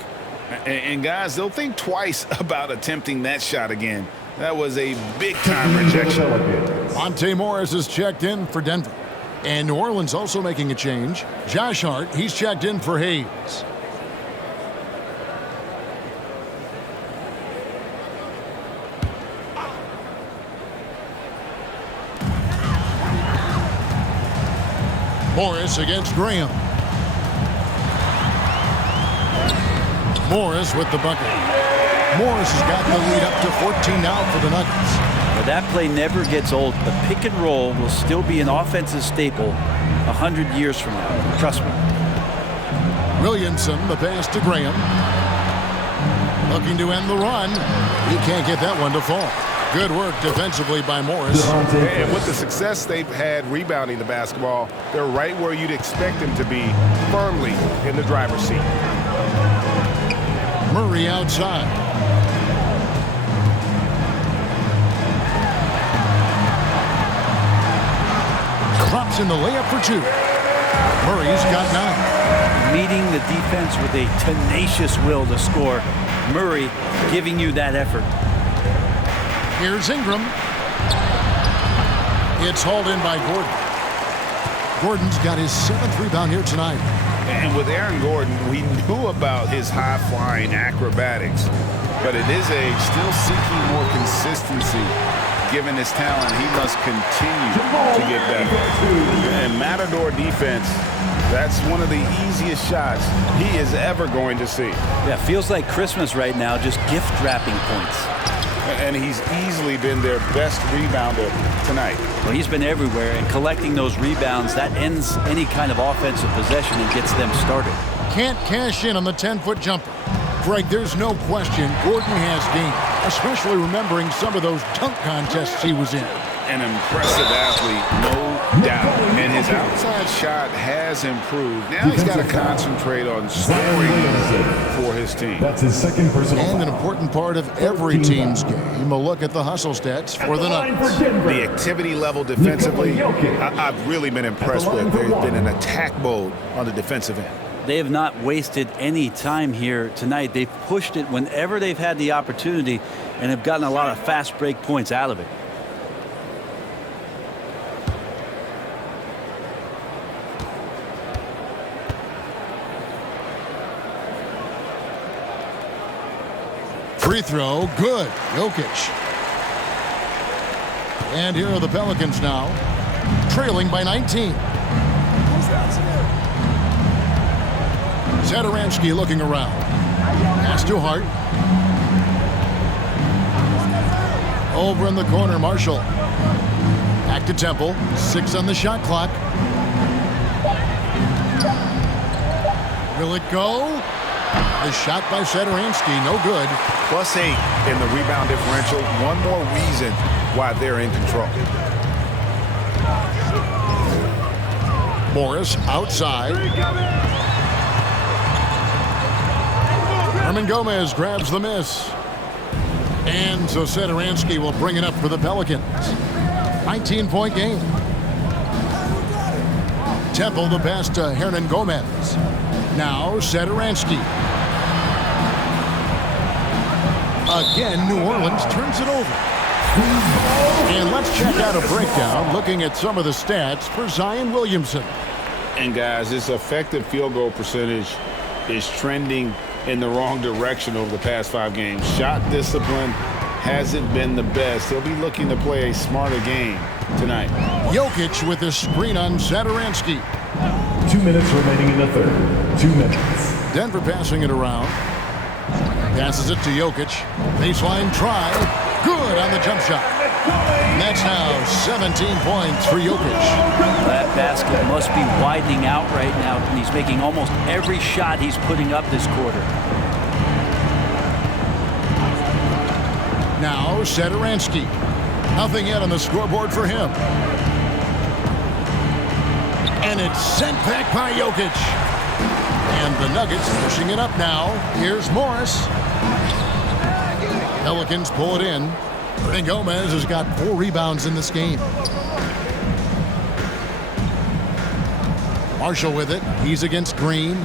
And guys, they'll think twice about attempting that shot again. That was a big-time rejection. Monte Morris is checked in for Denver. And New Orleans also making a change. Josh Hart, he's checked in for Hayes. Morris against Graham. Morris with the bucket. Morris has got the lead up to 14 now for the Nuggets. But that play never gets old. The pick and roll will still be an offensive staple 100 years from now. Trust me. Williamson, the pass to Graham. Looking to end the run. He can't get that one to fall. Good work defensively by Morris. And with the success they've had rebounding the basketball, they're right where you'd expect them to be, firmly in the driver's seat. Murray outside. Drops in the layup for 2. Murray's got 9. Meeting the defense with a tenacious will to score. Murray giving you that effort. Here's Ingram. It's hauled in by Gordon. Gordon's got his 7th rebound here tonight. And with Aaron Gordon, we knew about his high-flying acrobatics, but at his age, still seeking more consistency. Given his talent, he must continue to get better. And Matador defense, that's one of the easiest shots he is ever going to see. Yeah, feels like Christmas right now, just gift wrapping points. And he's easily been their best rebounder tonight. Well, he's been everywhere, and collecting those rebounds, that ends any kind of offensive possession and gets them started. Can't cash in on the 10-foot jumper. Greg, there's no question Gordon has game, especially remembering some of those dunk contests he was in. An impressive athlete, no doubt. And his outside shot has improved. Now he's got to concentrate on scoring for his team. That's his second personal And an important part of every team's game, a look at the hustle stats for the Nuggets. The activity level defensively, I've really been impressed with. There's been an attack mode on the defensive end. They have not wasted any time here tonight. They've pushed it whenever they've had the opportunity and have gotten a lot of fast break points out of it. Free throw, good. Jokic. And here are the Pelicans now, trailing by 19. Zadaransky looking around. Pass to Hart. Over in the corner, Marshall. Back to Temple. 6 on the shot clock. Will it go? The shot by Zadaransky, no good. +8 in the rebound differential. One more reason why they're in control. Morris outside. Herman Gomez grabs the miss. And so Zadaransky will bring it up for the Pelicans. 19-point game. Temple the pass to Hernan Gomez. Now Zadaransky. Again, New Orleans turns it over. And let's check out a breakdown looking at some of the stats for Zion Williamson. And guys, this effective field goal percentage is trending in the wrong direction over the past 5 games. Shot discipline hasn't been the best. He'll be looking to play a smarter game tonight. Jokic with a screen on Zadaransky. 2 minutes remaining in the third. 2 minutes. Denver passing it around. Passes it to Jokic. Baseline try. Good on the jump shot. And that's now 17 points for Jokic. That basket must be widening out right now, and he's making almost every shot he's putting up this quarter. Now Zadaransky. Nothing yet on the scoreboard for him. And it's sent back by Jokic. And the Nuggets pushing it up now. Here's Morris. Pelicans pull it in. And Gomez has got 4 rebounds in this game. Marshall with it. He's against Green.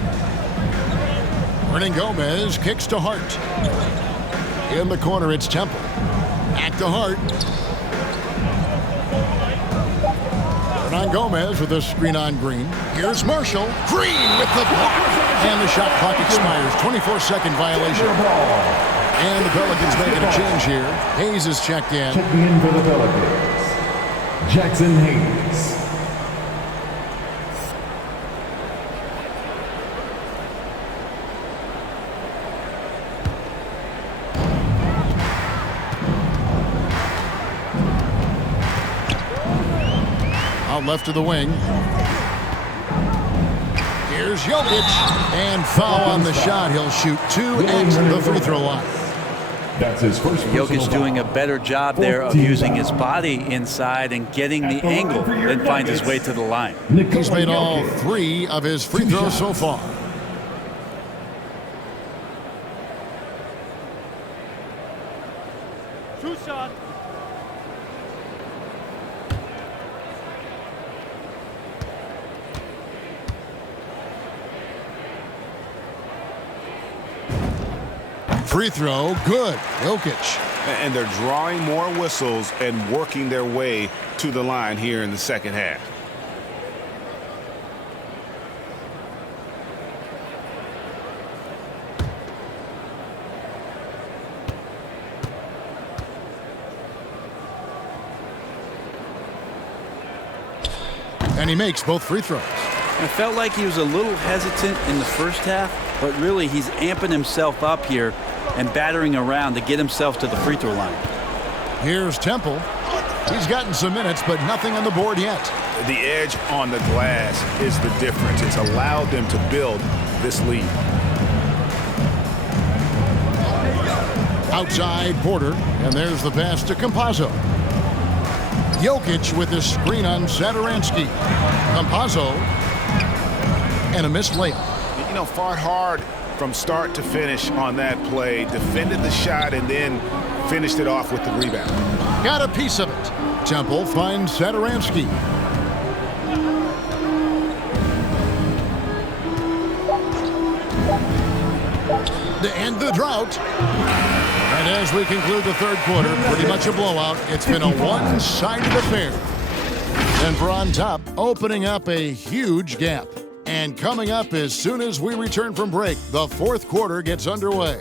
Hernan Gomez kicks to Hart. In the corner, it's Temple. Back to Hart. Hernan Gomez with a screen on Green. Here's Marshall. Green with the block. And the shot clock expires. 24-second violation. And the Pelicans making a change here. Hayes is checked in. Checking in for the Pelicans, Jackson Hayes. Out left to the wing. Here's Jokic. And foul on the shot. He'll shoot 2 at the free throw line. That's his first. Jokic doing a better job there of using his body inside and getting the angle, then finds his way to the line. He's made all 3 of his free throws so far. Shoot shot. Free throw, good. Jokic. And they're drawing more whistles and working their way to the line here in the second half. And he makes both free throws. I felt like he was a little hesitant in the first half, but really he's amping himself up here and battering around to get himself to the free throw line. Here's Temple. He's gotten some minutes, but nothing on the board yet. The edge on the glass is the difference. It's allowed them to build this lead. Outside Porter, and there's the pass to Campazzo. Jokic with his screen on Satoransky. Campazzo, and a missed layup. You know, fought hard from start to finish on that play, defended the shot, and then finished it off with the rebound. Got a piece of it. Temple finds Satoransky. To end the drought. And as we conclude the third quarter, pretty much a blowout. It's been a one-sided affair. Denver on top, opening up a huge gap. And coming up as soon as we return from break, the fourth quarter gets underway.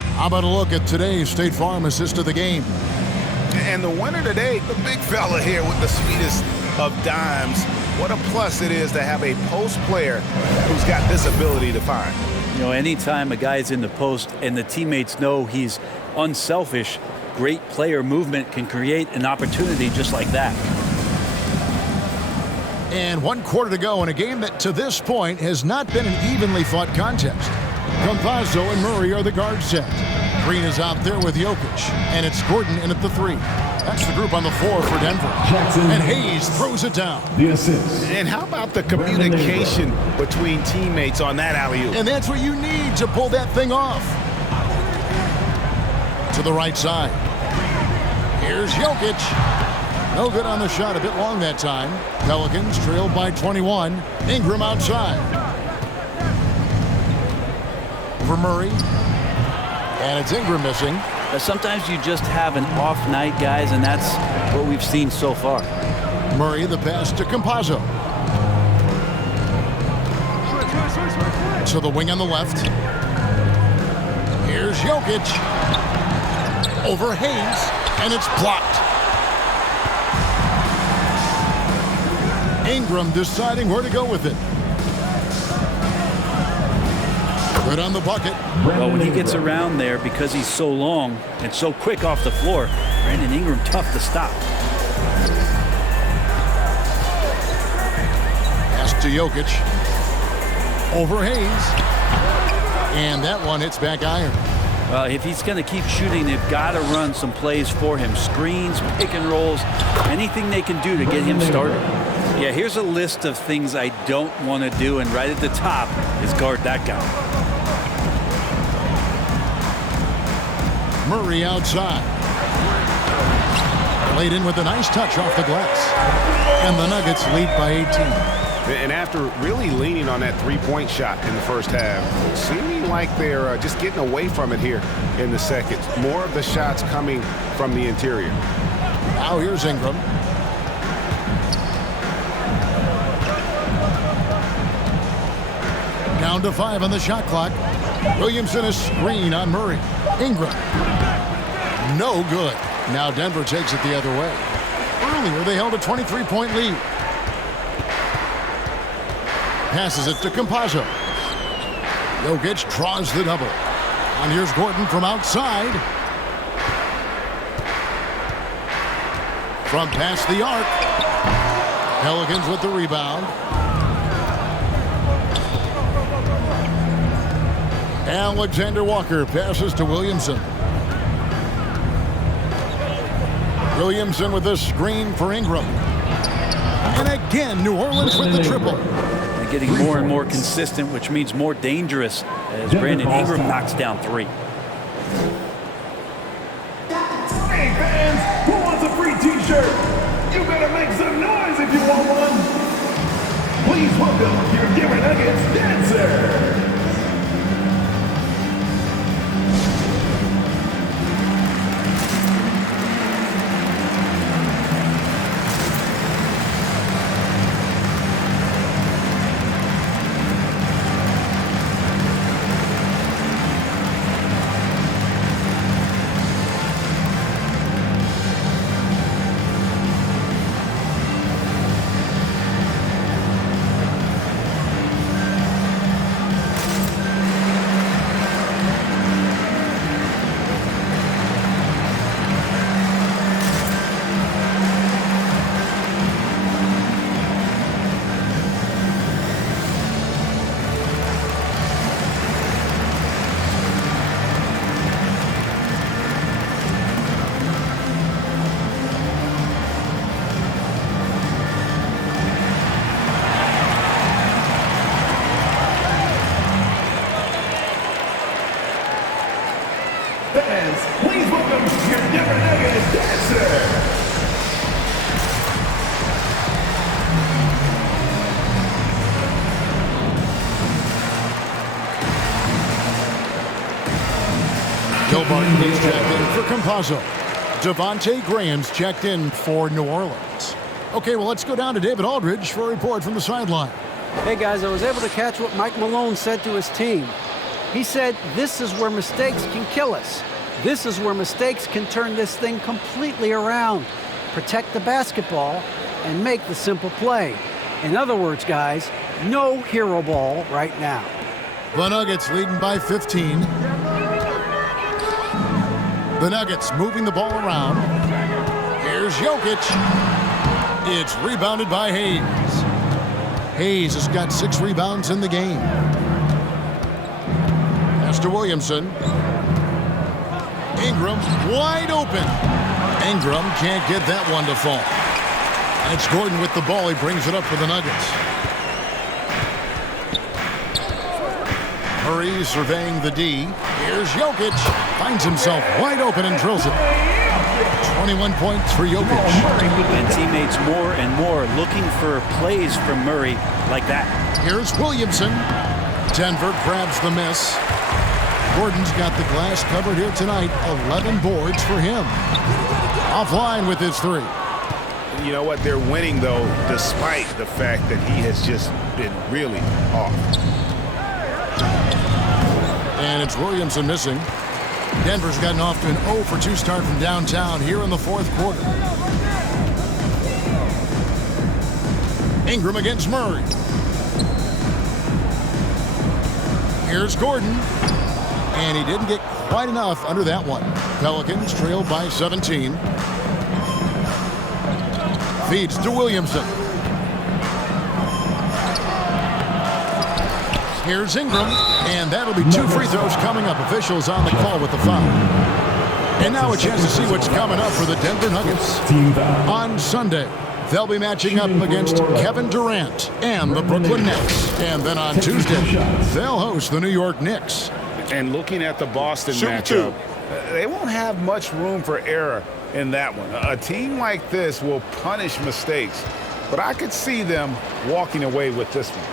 How about a look at today's State Farm assist of the game? And the winner today, the big fella here with the sweetest of dimes. What a plus it is to have a post player who's got this ability to find. You know, anytime a guy's in the post and the teammates know he's unselfish, great player movement can create an opportunity just like that. And 1 quarter to go in a game that to this point has not been an evenly fought contest. Campazzo and Murray are the guard set. Green is out there with Jokic, and it's Gordon in at the 3. That's the group on the floor for Denver. And Hayes throws it down. The assist. And how about the communication between teammates on that alley-oop? And that's what you need to pull that thing off. To the right side. Here's Jokic. No good on the shot, a bit long that time. Pelicans trailed by 21. Ingram outside. For Murray. And it's Ingram missing. Sometimes you just have an off night, guys, and that's what we've seen so far. Murray, the pass to Campazzo. To the wing on the left. Here's Jokic. Over Hayes, and it's blocked. Ingram deciding where to go with it. Good on the bucket. Well, when he gets around there, because he's so long and so quick off the floor, Brandon Ingram tough to stop. Pass to Jokic. Over Hayes. And that one hits back iron. Well, if he's going to keep shooting, they've got to run some plays for him. Screens, pick and rolls, anything they can do to get him started. Yeah, here's a list of things I don't want to do, and right at the top is guard that guy. Murray outside. Played in with a nice touch off the glass. And the Nuggets lead by 18. And after really leaning on that three-point shot in the first half, seeming like they're just getting away from it here in the second. More of the shots coming from the interior. Now here's Ingram. Down to 5 on the shot clock. Williamson is screen on Murray. Ingram. No good. Now Denver takes it the other way. Earlier they held a 23-point lead. Passes it to Campazzo. Jokic draws the double. And here's Gordon from outside. From past the arc. Pelicans with the rebound. Alexander Walker passes to Williamson. Williamson with a screen for Ingram. And again, New Orleans with the triple. They're getting more and more consistent, which means more dangerous as Brandon Ingram knocks down 3. Hey fans, Please welcome your Denver Nuggets dancer. Fans, please welcome your Denver Nuggets dancer. Gilbarton is checked in for Campazzo. Devontae Graham's checked in for New Orleans. Okay, well, let's go down to David Aldridge for a report from the sideline. Hey, guys, I was able to catch what Mike Malone said to his team. He said, this is where mistakes can kill us. This is where mistakes can turn this thing completely around. Protect the basketball and make the simple play. In other words, guys, no hero ball right now. The Nuggets leading by 15. The Nuggets moving the ball around. Here's Jokic. It's rebounded by Hayes. Hayes has got 6 rebounds in the game. Pass to Williamson. Ingram wide open. Ingram can't get that one to fall. And it's Gordon with the ball. He brings it up for the Nuggets. Murray surveying the D. Here's Jokic. Finds himself wide open and drills it. 21 points for Jokic. And teammates more and more looking for plays from Murray like that. Here's Williamson. Denver grabs the miss. Gordon's got the glass covered here tonight. 11 boards for him. Offline with his 3. You know what? They're winning, though, despite the fact that he has just been really off. And it's Williamson missing. Denver's gotten off to an 0 for 2 start from downtown here in the 4th quarter. Ingram against Murray. Here's Gordon. And he didn't get quite enough under that one. Pelicans trailed by 17. Feeds to Williamson. Here's Ingram, and that'll be 2 free throws coming up. Officials on the call with the foul. And now a chance to see what's coming up for the Denver Nuggets. On Sunday, they'll be matching up against Kevin Durant and the Brooklyn Nets. And then on Tuesday, they'll host the New York Knicks. And looking at the Boston matchup, they won't have much room for error in that one. A team like this will punish mistakes, but I could see them walking away with this one.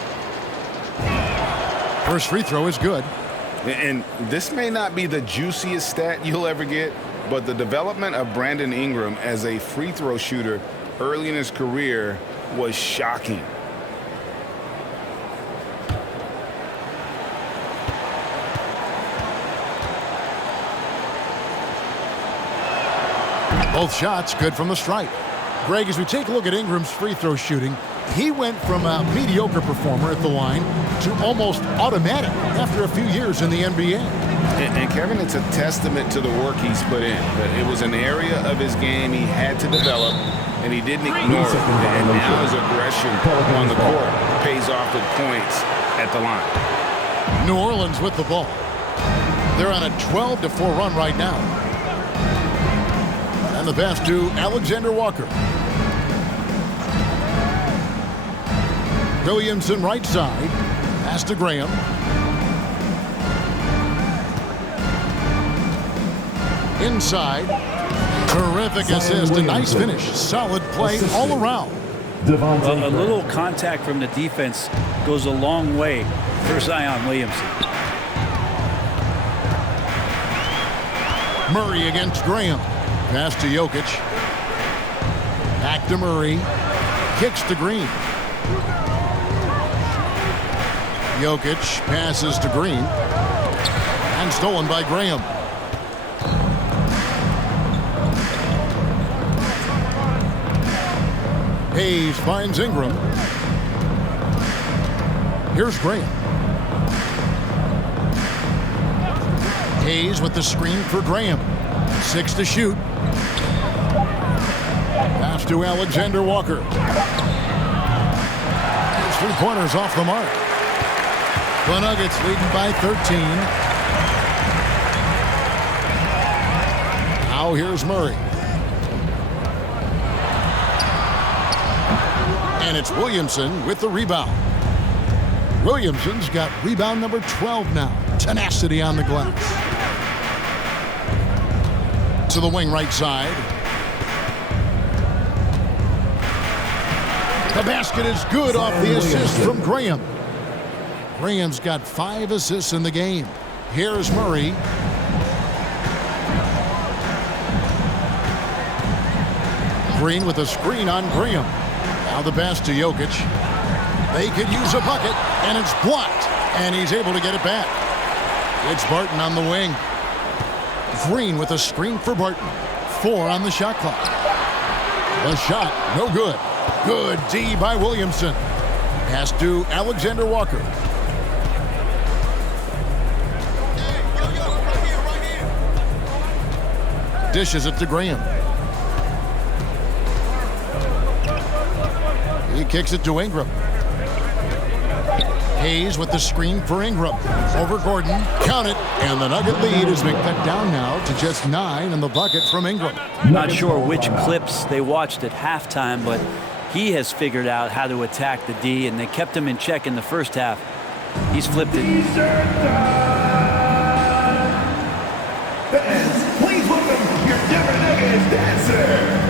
First free throw is good. And this may not be the juiciest stat you'll ever get, but the development of Brandon Ingram as a free throw shooter early in his career was shocking. Both shots good from the stripe. Greg, as we take a look at Ingram's free throw shooting, he went from a mediocre performer at the line to almost automatic after a few years in the NBA. And Kevin, it's a testament to the work he's put in. But it was an area of his game he had to develop, and he didn't ignore it. And now his aggression on the court pays off with points at the line. New Orleans with the ball. They're on a 12-4 run right now. And the pass to Alexander Walker. Williamson right side. Pass to Graham. Inside. Terrific assist. A nice finish. Solid play all around. A little contact from the defense goes a long way for Zion Williamson. Murray against Graham. Pass to Jokic. Back to Murray. Kicks to Green. Jokic passes to Green. And stolen by Graham. Hayes finds Ingram. Here's Graham. Hayes with the screen for Graham. 6 to shoot. Pass to Alexander Walker. 3-pointers off the mark. The Nuggets leading by 13. Now here's Murray. And it's Williamson with the rebound. Williamson's got rebound number 12 now. Tenacity on the glass. To the wing right side. The basket is good off the assist from Graham. Graham's got 5 assists in the game. Here's Murray. Green with a screen on Graham. Now the pass to Jokic. They could use a bucket, and it's blocked, and he's able to get it back. It's Barton on the wing. Green with a screen for Barton. 4 on the shot clock. The shot, no good. Good D by Williamson. Pass to Alexander Walker. Dishes it to Graham. He kicks it to Ingram. Hayes with the screen for Ingram. Over Gordon. Count it. And the Nugget lead has been cut down now to just 9 in the bucket from Ingram. Not sure which clips they watched at halftime, but he has figured out how to attack the D, and they kept him in check in the first half. He's flipped it. Fans, please welcome your Denver Nuggets dancer.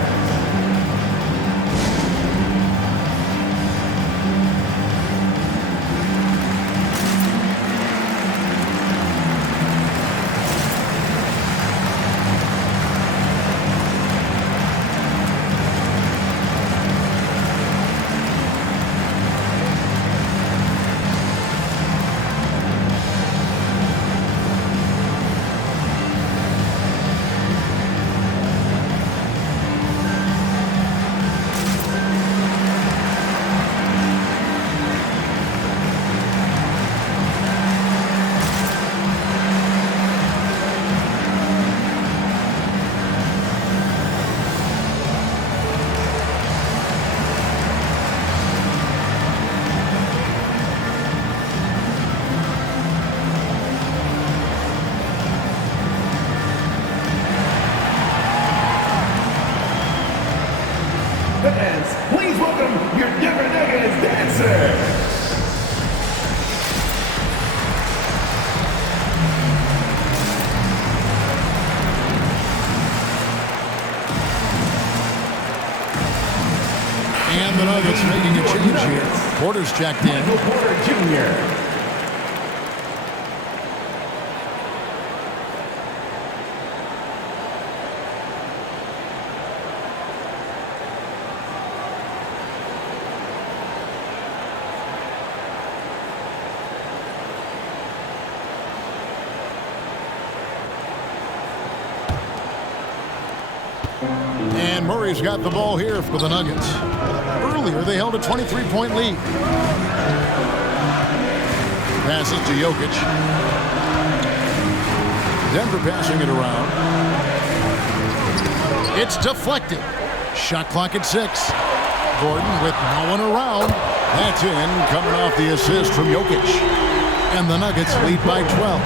Fans, please welcome your Denver Nuggets dancer. And the Nuggets making a change here. Porter's checked in. Michael Porter Jr. And Murray's got the ball here for the Nuggets. Earlier, they held a 23-point lead. Passes to Jokic. Denver passing it around. It's deflected. Shot clock at 6. Gordon with no one around. That's in, coming off the assist from Jokic. And the Nuggets lead by 12.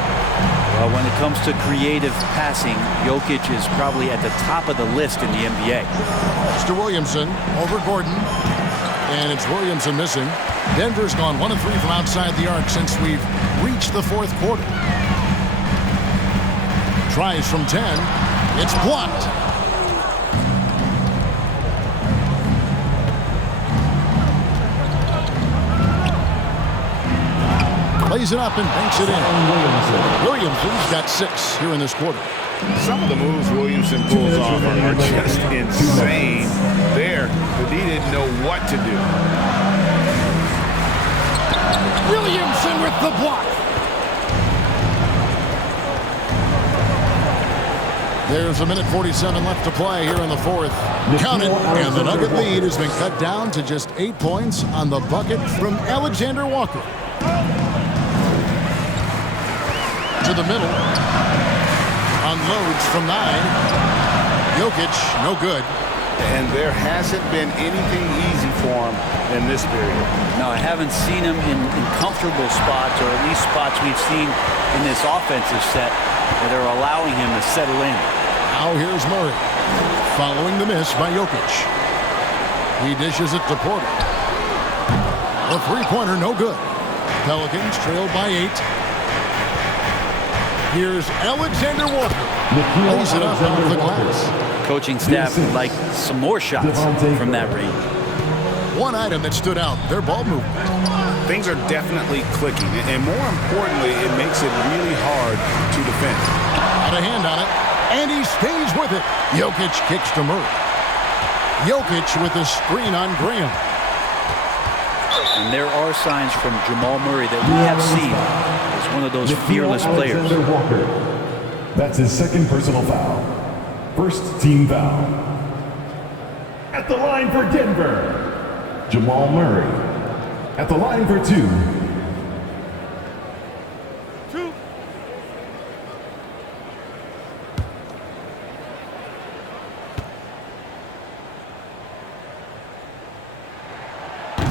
Well, when it comes to creative passing, Jokic is probably at the top of the list in the NBA. It's to Williamson, over Gordon. And it's Williamson missing. Denver's gone 1 of 3 from outside the arc since we've reached the 4th quarter. Tries from 10. It's blocked. Lays it up and banks it in. Williamson's got 6 here in this quarter. Some of the moves Williamson pulls off are just insane there, but he didn't know what to do. Williamson with the block. There's 1:47 left to play here in the fourth. Count it, and the Nugget lead has been cut down to just 8 points on the bucket from Alexander Walker. To the middle. Unloads from 9. Jokic, no good. And there hasn't been anything easy for him in this period. No, I haven't seen him in comfortable spots, or at least spots we've seen in this offensive set that are allowing him to settle in. Now here's Murray, following the miss by Jokic. He dishes it to Porter. A three-pointer, no good. Pelicans trailed by 8. Here's Alexander Walker. Lays it up off the glass. Coaching staff would like some more shots from that range. One item that stood out, their ball movement. Things are definitely clicking, and more importantly, it makes it really hard to defend. Got a hand on it, and he stays with it. Jokic kicks to Murray. Jokic with a screen on Graham. And there are signs from Jamal Murray that we have seen as one of those fearless players. That's his second personal foul. First team foul. At the line for Denver, Jamal Murray. At the line for 2.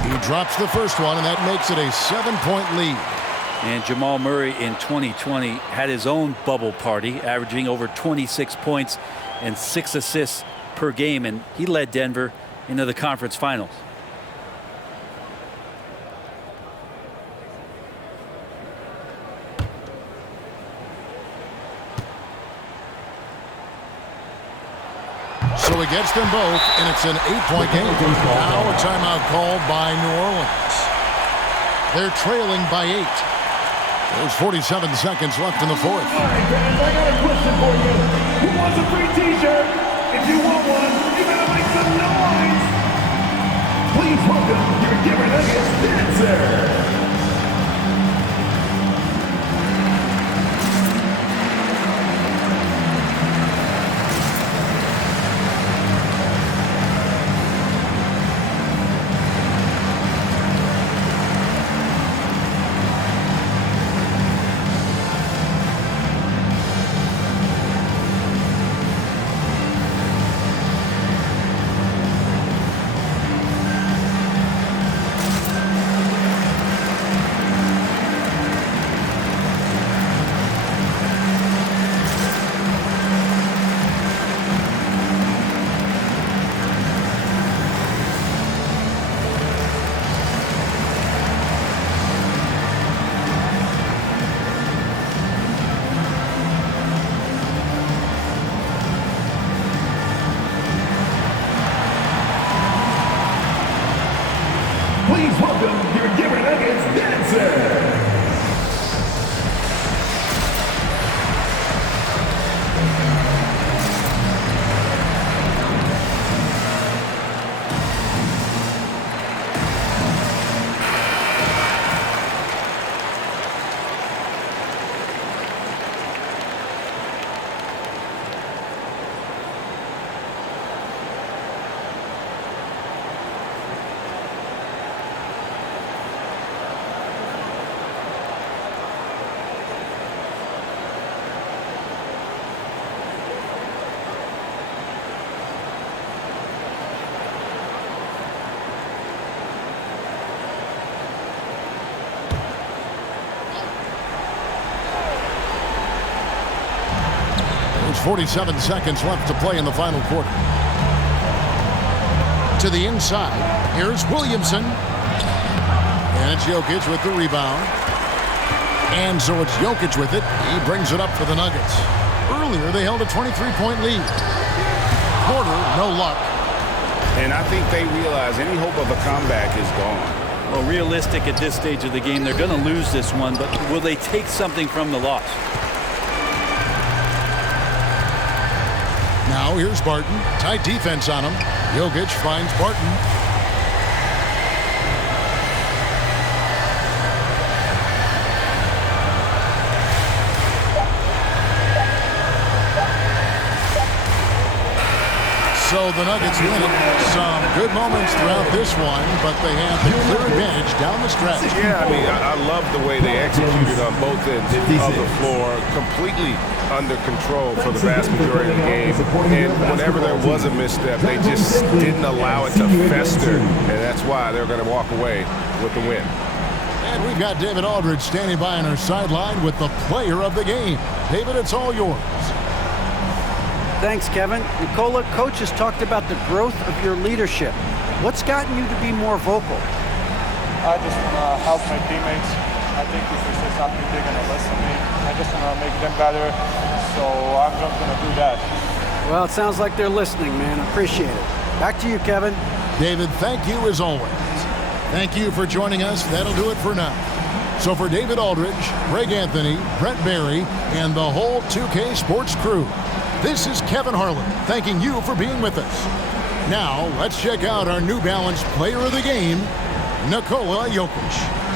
He drops the first one, and that makes it a 7-point lead. And Jamal Murray in 2020 had his own bubble party, averaging over 26 points and 6 assists per game, and he led Denver into the conference finals. So he gets them both, and it's an 8-point game. Now a timeout called by New Orleans. They're trailing by 8. There's 47 seconds left in the fourth. All right, fans, I got a question for you. Who wants a free t-shirt? If you want one, you better make some noise. Please welcome your Denver Nuggets dancer. Please welcome your Denver Nuggets dancer. There's 47 seconds left to play in the final quarter. To the inside, here's Williamson. And it's Jokic with the rebound. And so it's Jokic with it. He brings it up for the Nuggets. Earlier, they held a 23-point lead. Porter, no luck. And I think they realize any hope of a comeback is gone. Well, realistic at this stage of the game, they're going to lose this one, but will they take something from the loss? Now here's Barton. Tight defense on him. Jokic finds Barton. So the Nuggets win it. Some good moments throughout this one, but they have the clear advantage down the stretch. Yeah, I mean, I love the way they executed on both ends of the floor, completely under control for the vast majority of the game. And whenever there was a misstep, they just didn't allow it to fester, and that's why they're going to walk away with the win. And we've got David Aldridge standing by on our sideline with the player of the game. David, it's all yours. Thanks, Kevin. Nikola, coach has talked about the growth of your leadership. What's gotten you to be more vocal? I just want to help my teammates. I think if we say something, they're going to listen to me. I just want to make them better, so I'm just going to do that. Well, it sounds like they're listening, man. Appreciate it. Back to you, Kevin. David, thank you as always. Thank you for joining us. That'll do it for now. So for David Aldridge, Greg Anthony, Brent Barry, and the whole 2K Sports crew, this is Kevin Harlan thanking you for being with us. Now, let's check out our New Balance player of the game, Nikola Jokic.